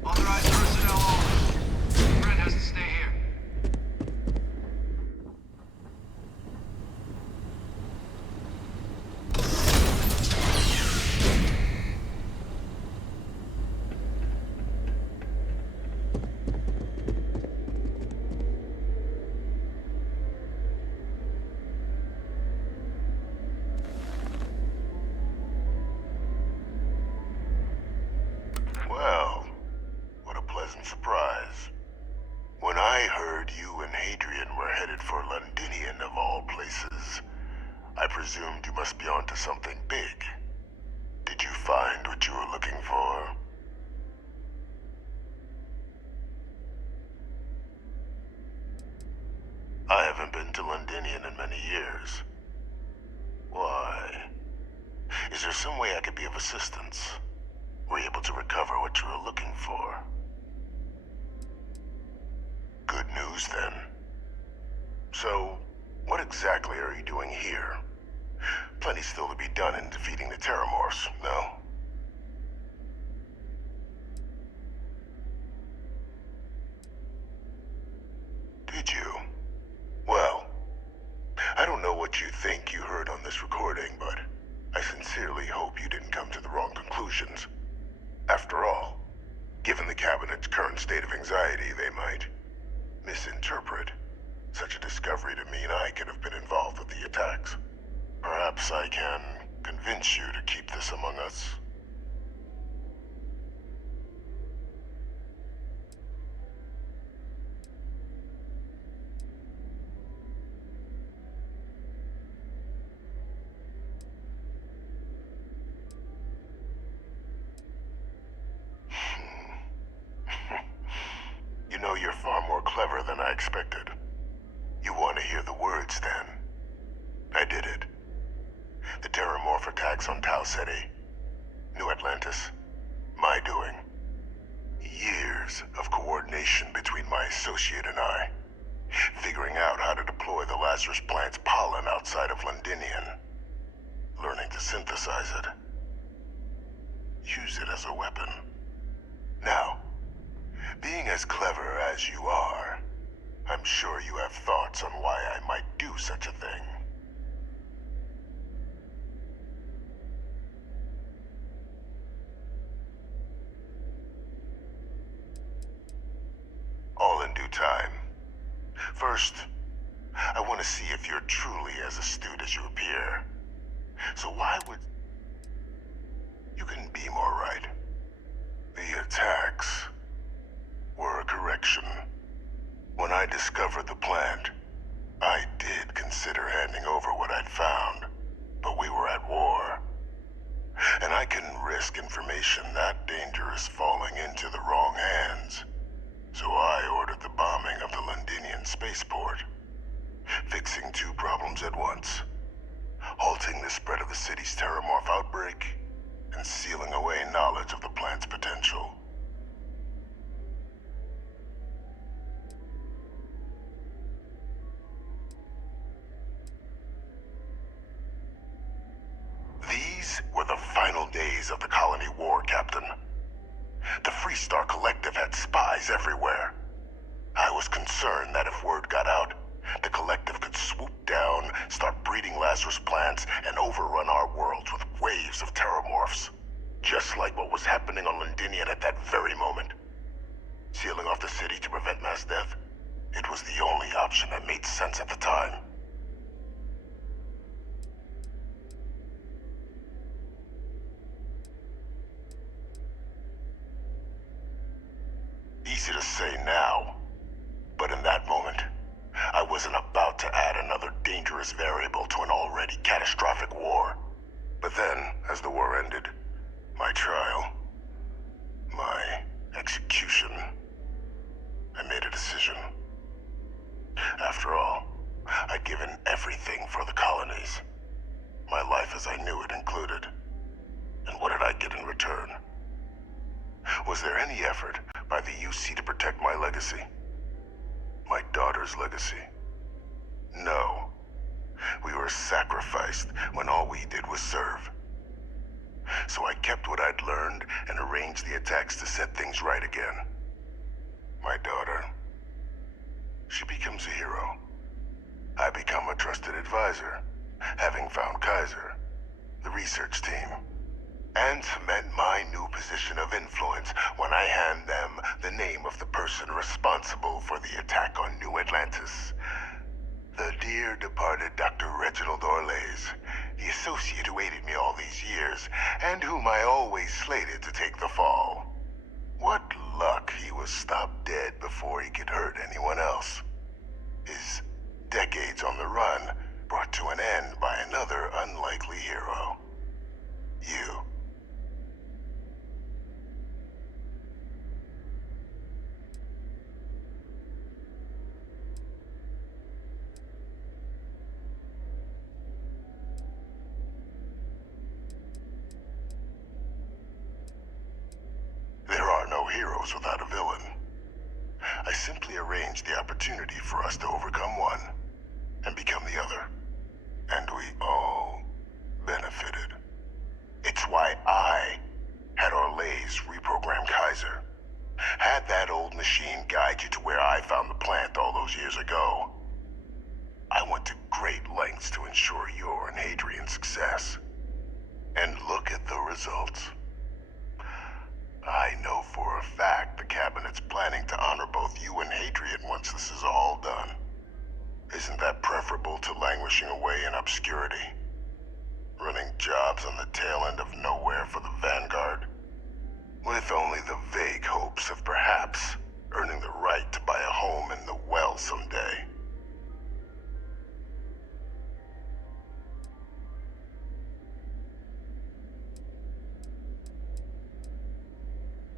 Authorized personnel only. Brent has to stay here. Well, what a pleasant surprise. When I heard you and Hadrian were headed for Londinian of all places, I presumed you must be onto something big. Did you find what you were looking for? I haven't been to Londinian in many years. Why? Is there some way I could be of assistance? Were you able to recover what you were looking for? Good news, then. So, what exactly are you doing here? Plenty still to be done in defeating the Terrormorphs, no? Did you? Well, I don't know what you think you heard on this recording, but I sincerely hope you didn't come to the wrong conclusions. After all, given the Cabinet's current state of anxiety, they might misinterpret such a discovery to mean I could have been involved with the attacks. Perhaps I can convince you to keep this among us. You know, you're far more clever than I expected. You want to hear the words, then? I did it. The Terrormorph attacks on Tau City, New Atlantis, my doing. Years of coordination between my associate and I, figuring out how to deploy the Lazarus plant's pollen outside of Londinian, learning to synthesize it, use it as a weapon. Now, being as clever as you are, I'm sure you have thoughts on why I might do such a thing. All in due time. First, I want to see if you're truly as astute as you appear. So why would... You couldn't be more right. The attacks were a correction. When I discovered the plant, I did consider handing over what I'd found, but we were at war. And I couldn't risk information that dangerous falling into the wrong hands. So I ordered the bombing of the Londinian spaceport, fixing two problems at once: halting the spread of the city's Terrormorph outbreak, and sealing away knowledge of the plant's potential. These were the final days of the colony war, Captain. The Freestar Collective had spies everywhere. I was concerned that if word got out, the Collective could swoop down, start breeding Lazarus plants, and overrun our worlds with waves of Terrormorphs. Just like what was happening on Londinian at that very moment. Sealing off the city to prevent mass death, it was the only option that made sense at the time. Easy to say now, but in that moment, I wasn't about to add another dangerous variable to an already catastrophic war. But then, as the war ended, my trial, my execution, I made a decision. After all, I'd given everything for the colonies. My life as I knew it included. And what did I get in return? Was there any effort by the UC to protect my legacy? My daughter's legacy? No. We were sacrificed when all we did was serve. So I kept what I'd learned and arranged the attacks to set things right again. My daughter, she becomes a hero. I become a trusted advisor, having found Kaiser, the research team, and cement my new position of influence when I hand them the name of the person responsible for the attack on New Atlantis. The dear departed Dr. Reginald Orlays, the associate who aided me all these years, and whom I always slated to take the fall. What luck he was stopped dead before he could hurt anyone else. His decades on the run brought to an end by another unlikely hero. You. heroes without a villain. I simply arranged the opportunity for us to overcome one and become the other. And we all benefited. It's why I had Orlays reprogram Kaiser. Had that old machine guide you to where I found the plant all those years ago. I went to great lengths to ensure your and Hadrian's success. And look at the results. I know for a fact the Cabinet's planning to honor both you and Hadrian once this is all done. Isn't that preferable to languishing away in obscurity? Running jobs on the tail end of nowhere for the Vanguard? With only the vague hopes of perhaps earning the right to buy a home in the well someday.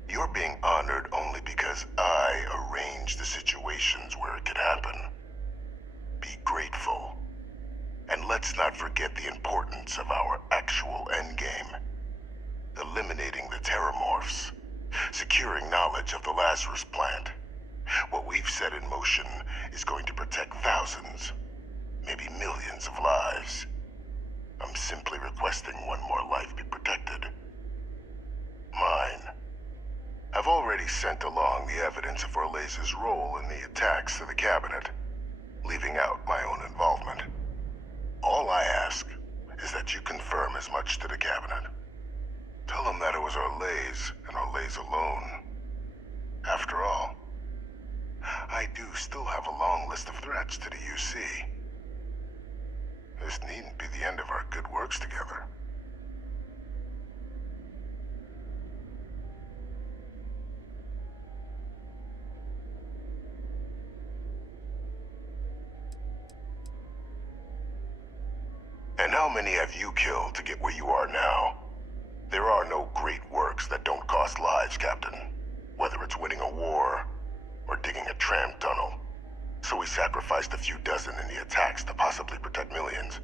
You're being honored only because I arranged the situations where it could happen. Be grateful. And let's not forget the importance of our actual endgame. Eliminating the Terrormorphs. Securing knowledge of the Lazarus plant. What we've set in motion is going to protect thousands, maybe millions of lives. I'm simply requesting one more life be protected. Mine. I've already sent along the evidence of Orlays' role in the attacks to the Cabinet, leaving out my own involvement. All I ask is that you confirm as much to the Cabinet. Tell them that it was Orlays and Orlays alone. After all, I do still have a long list of threats to the UC. This needn't be the end of our good works together. And how many have you killed to get where you are now? There are no great works that don't cost lives, Captain. Whether it's winning a war, or digging a tram tunnel. So we sacrificed a few dozen in the attacks to possibly protect millions.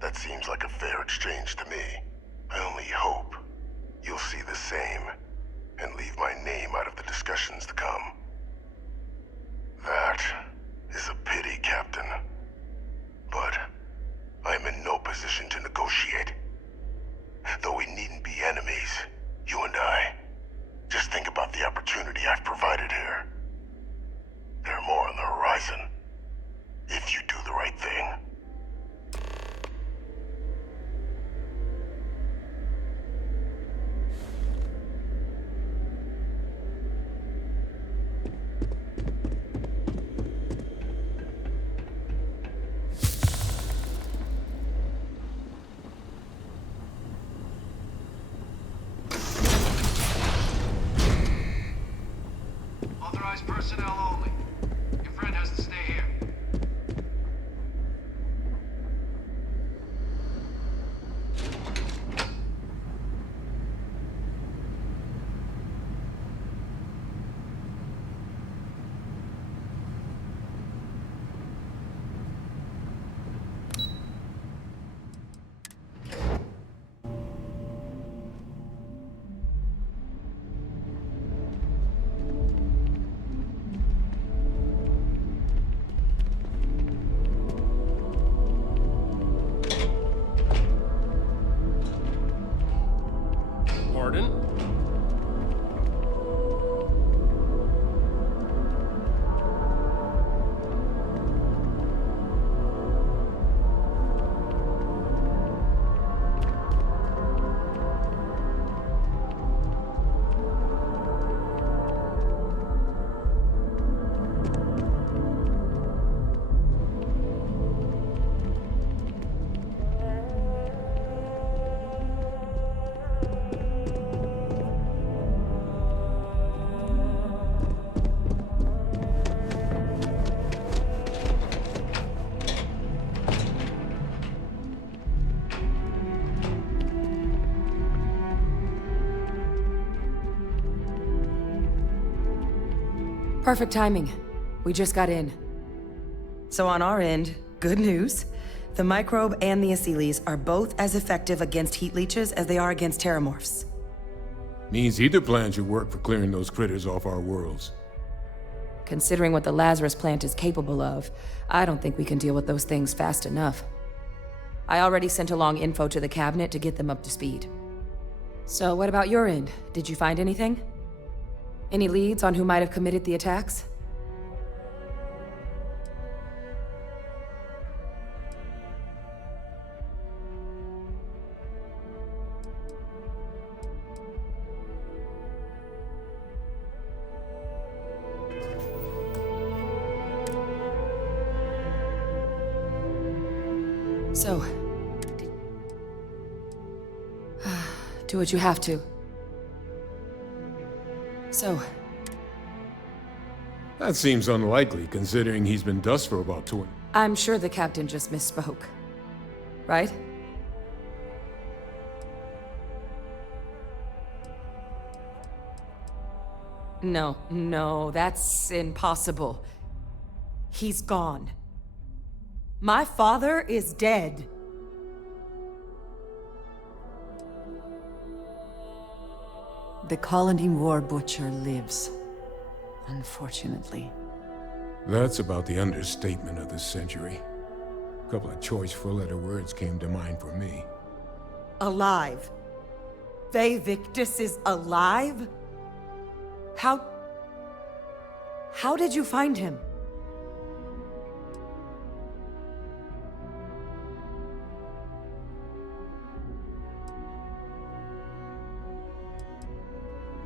That seems like a fair exchange to me. I only hope you'll see the same, and leave my name out of the discussions to come. That is a pity, Captain. But I'm in no position to negotiate. Though we needn't be enemies, you and I. Just think about the opportunity I've provided here. There are more on the horizon, if you do the right thing. Authorized personnel only. Your friend has to stay here. Pardon? Perfect timing. We just got in. So on our end, good news. The microbe and the auxilies are both as effective against heat leeches as they are against terrormorphs. Means either plan should work for clearing those critters off our worlds. Considering what the Lazarus plant is capable of, I don't think we can deal with those things fast enough. I already sent along info to the cabinet to get them up to speed. So what about your end? Did you find anything? Any leads on who might have committed the attacks? So, do what you have to. So, That seems unlikely, considering he's been dust for about 20. I'm sure the captain just misspoke. Right? No, that's impossible. He's gone. My father is dead. The colony war butcher lives, unfortunately. That's about the understatement of the century. A couple of choice four-letter words came to mind for me. Alive. Vae Victis is alive? How did you find him?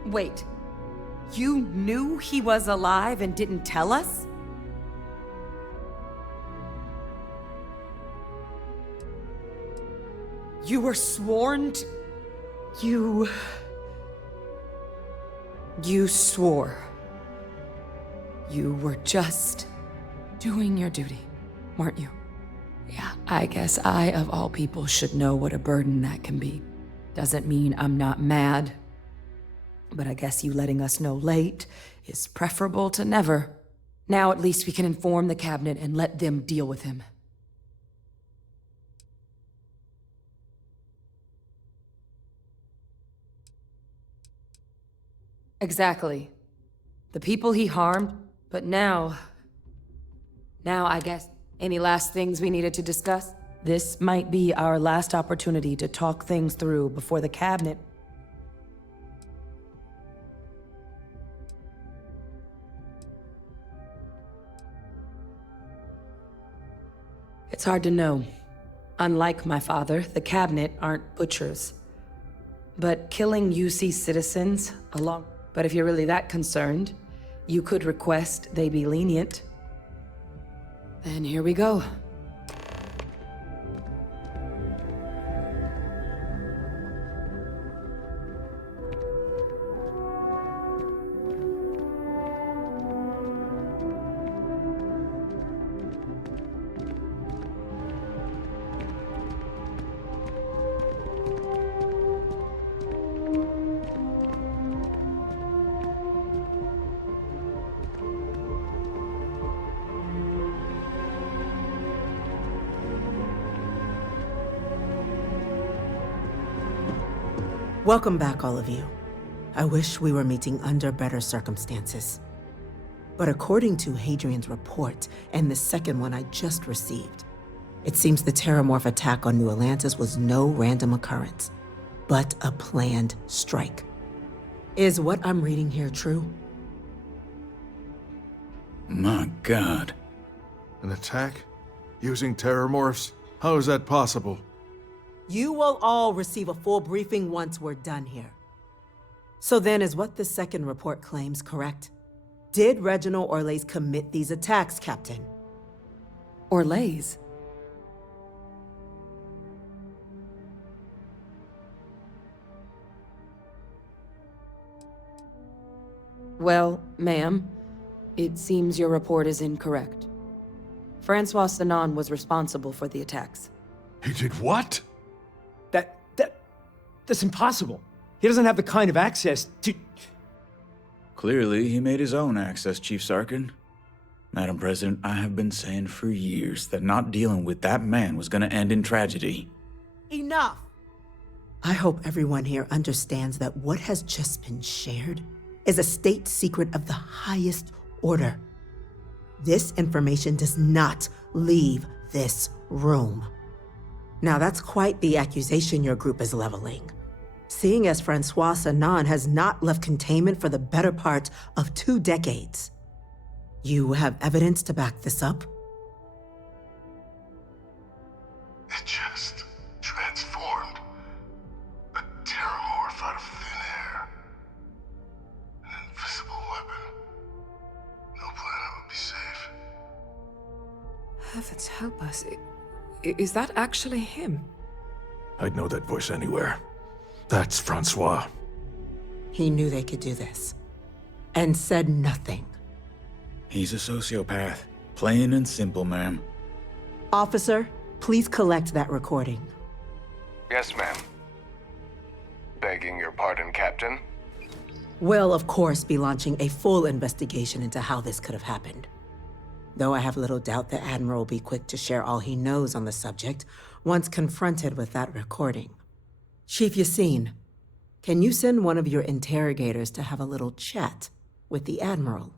Wait, you knew he was alive and didn't tell us? You were sworn to... You swore. You were just doing your duty, weren't you? Yeah, I guess I, of all people, should know what a burden that can be. Doesn't mean I'm not mad. But I guess you letting us know late is preferable to never. Now at least we can inform the cabinet and let them deal with him. Exactly. The people he harmed, but now I guess, any last things we needed to discuss? This might be our last opportunity to talk things through before the cabinet. It's hard to know. Unlike my father, the cabinet aren't butchers. But killing UC citizens along... But if you're really that concerned, you could request they be lenient. Then here we go. Welcome back, all of you. I wish we were meeting under better circumstances. But according to Hadrian's report, and the second one I just received, it seems the Terrormorph attack on New Atlantis was no random occurrence, but a planned strike. Is what I'm reading here true? My God. An attack? Using Terrormorphs? How is that possible? You will all receive a full briefing once we're done here. So then, is what the second report claims correct? Did Reginald Orlays commit these attacks, Captain? Orlays? Well, ma'am, it seems your report is incorrect. Francois Sanon was responsible for the attacks. He did what? That's impossible. He doesn't have the kind of access to... Clearly, he made his own access, Chief Sarkin. Madam President, I have been saying for years that not dealing with that man was gonna end in tragedy. Enough! I hope everyone here understands that what has just been shared is a state secret of the highest order. This information does not leave this room. Now, that's quite the accusation your group is leveling. Seeing as Francois Sanan has not left containment for the better part of 2 decades. You have evidence to back this up? It just transformed. A terrormorph out of thin air. An invisible weapon. No planet would be safe. Heavens help us. Is that actually him? I'd know that voice anywhere. That's Francois. He knew they could do this. And said nothing. He's a sociopath. Plain and simple, ma'am. Officer, please collect that recording. Yes, ma'am. Begging your pardon, Captain. We'll, of course, be launching a full investigation into how this could have happened. Though I have little doubt the Admiral will be quick to share all he knows on the subject once confronted with that recording. Chief Yassine, can you send one of your interrogators to have a little chat with the Admiral?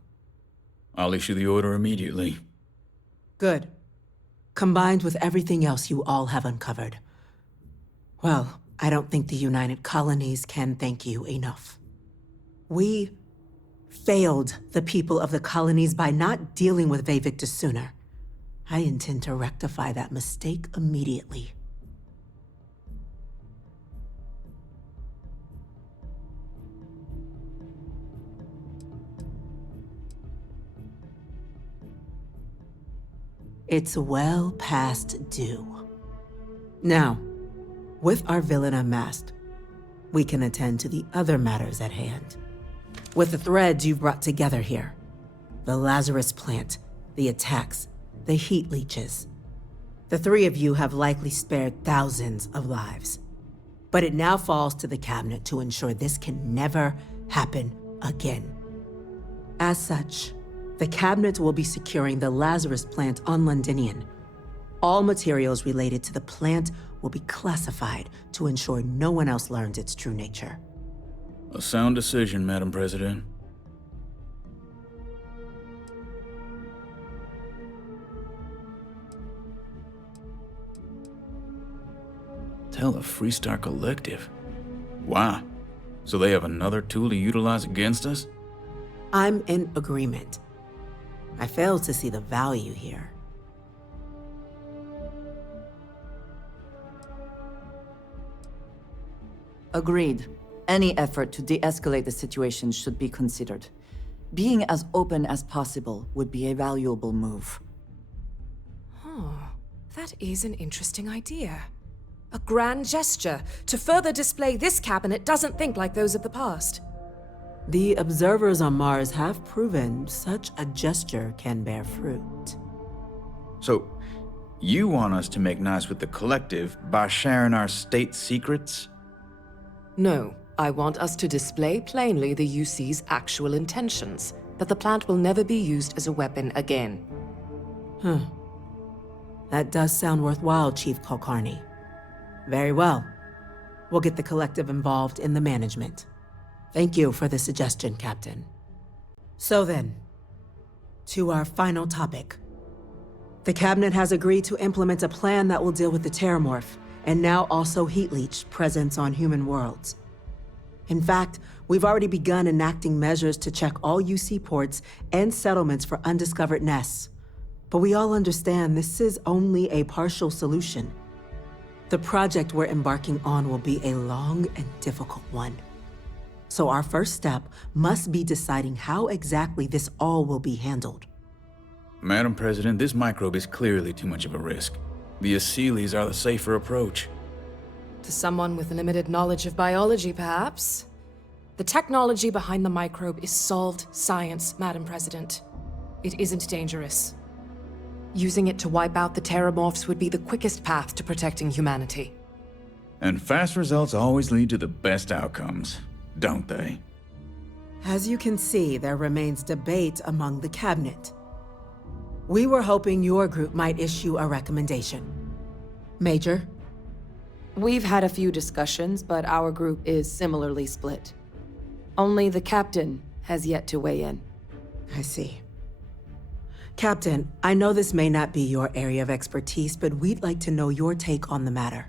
I'll issue the order immediately. Good. Combined with everything else you all have uncovered. Well, I don't think the United Colonies can thank you enough. We failed the people of the colonies by not dealing with Vae Victis sooner. I intend to rectify that mistake immediately. It's well past due. Now, with our villain unmasked, we can attend to the other matters at hand. With the threads you've brought together here, the Lazarus plant, the attacks, the heat leeches, the 3 of you have likely spared thousands of lives. But it now falls to the cabinet to ensure this can never happen again. As such, the cabinet will be securing the Lazarus plant on Londinian. All materials related to the plant will be classified to ensure no one else learns its true nature. A sound decision, Madam President. Tell the Freestar Collective. Wow. So they have another tool to utilize against us? I'm in agreement. I fail to see the value here. Agreed. Any effort to de-escalate the situation should be considered. Being as open as possible would be a valuable move. Oh, that is an interesting idea. A grand gesture to further display this cabinet doesn't think like those of the past. The observers on Mars have proven such a gesture can bear fruit. So, you want us to make nice with the Collective by sharing our state secrets? No, I want us to display plainly the UC's actual intentions, that the plant will never be used as a weapon again. That does sound worthwhile, Chief Kulkarni. Very well. We'll get the Collective involved in the management. Thank you for the suggestion, Captain. So then, to our final topic. The Cabinet has agreed to implement a plan that will deal with the Terrormorph, and now also Heat Leech presence on human worlds. In fact, we've already begun enacting measures to check all UC ports and settlements for undiscovered nests. But we all understand this is only a partial solution. The project we're embarking on will be a long and difficult one. So our first step must be deciding how exactly this all will be handled. Madam President, this microbe is clearly too much of a risk. The auxilies are the safer approach. To someone with limited knowledge of biology, perhaps? The technology behind the microbe is solved science, Madam President. It isn't dangerous. Using it to wipe out the Terrormorphs would be the quickest path to protecting humanity. And fast results always lead to the best outcomes, don't they? As you can see, there remains debate among the Cabinet. We were hoping your group might issue a recommendation. Major? We've had a few discussions, but our group is similarly split. Only the captain has yet to weigh in. I see. Captain, I know this may not be your area of expertise, but we'd like to know your take on the matter.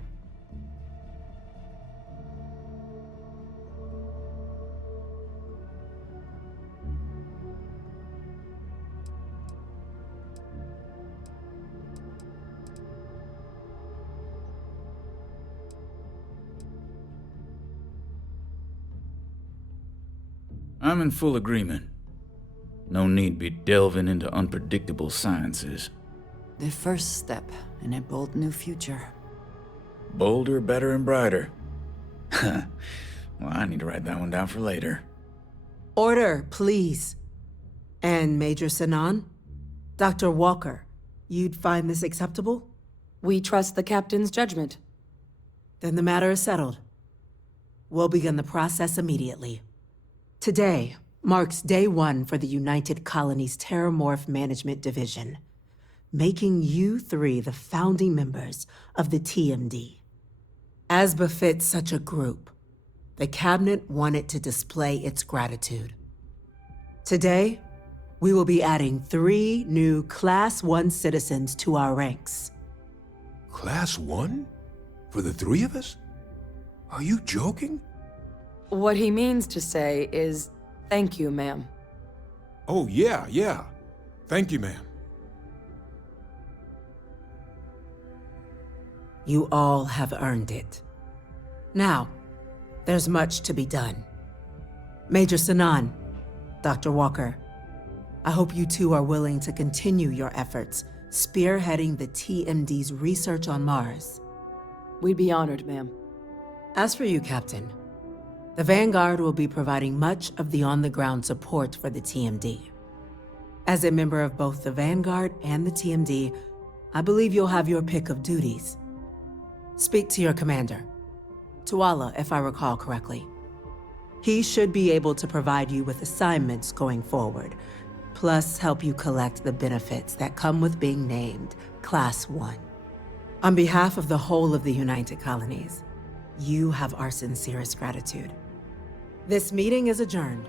I'm in full agreement. No need be delving into unpredictable sciences. The first step in a bold new future. Bolder, better, and brighter. Well, I need to write that one down for later. Order, please. And Major Sinan? Dr. Walker, you'd find this acceptable? We trust the captain's judgment. Then the matter is settled. We'll begin the process immediately. Today marks day one for the United Colonies Terrormorph Management Division, making you three the founding members of the TMD. As befits such a group, the Cabinet wanted to display its gratitude. Today, we will be adding 3 new Class 1 citizens to our ranks. Class 1? For the 3 of us? Are you joking? What he means to say is, thank you, ma'am. Oh, yeah. Thank you, ma'am. You all have earned it. Now, there's much to be done. Major Sinan, Dr. Walker, I hope you two are willing to continue your efforts spearheading the TMD's research on Mars. We'd be honored, ma'am. As for you, Captain, the Vanguard will be providing much of the on-the-ground support for the TMD. As a member of both the Vanguard and the TMD, I believe you'll have your pick of duties. Speak to your commander, Tuala, if I recall correctly. He should be able to provide you with assignments going forward, plus help you collect the benefits that come with being named Class 1. On behalf of the whole of the United Colonies, you have our sincerest gratitude. This meeting is adjourned.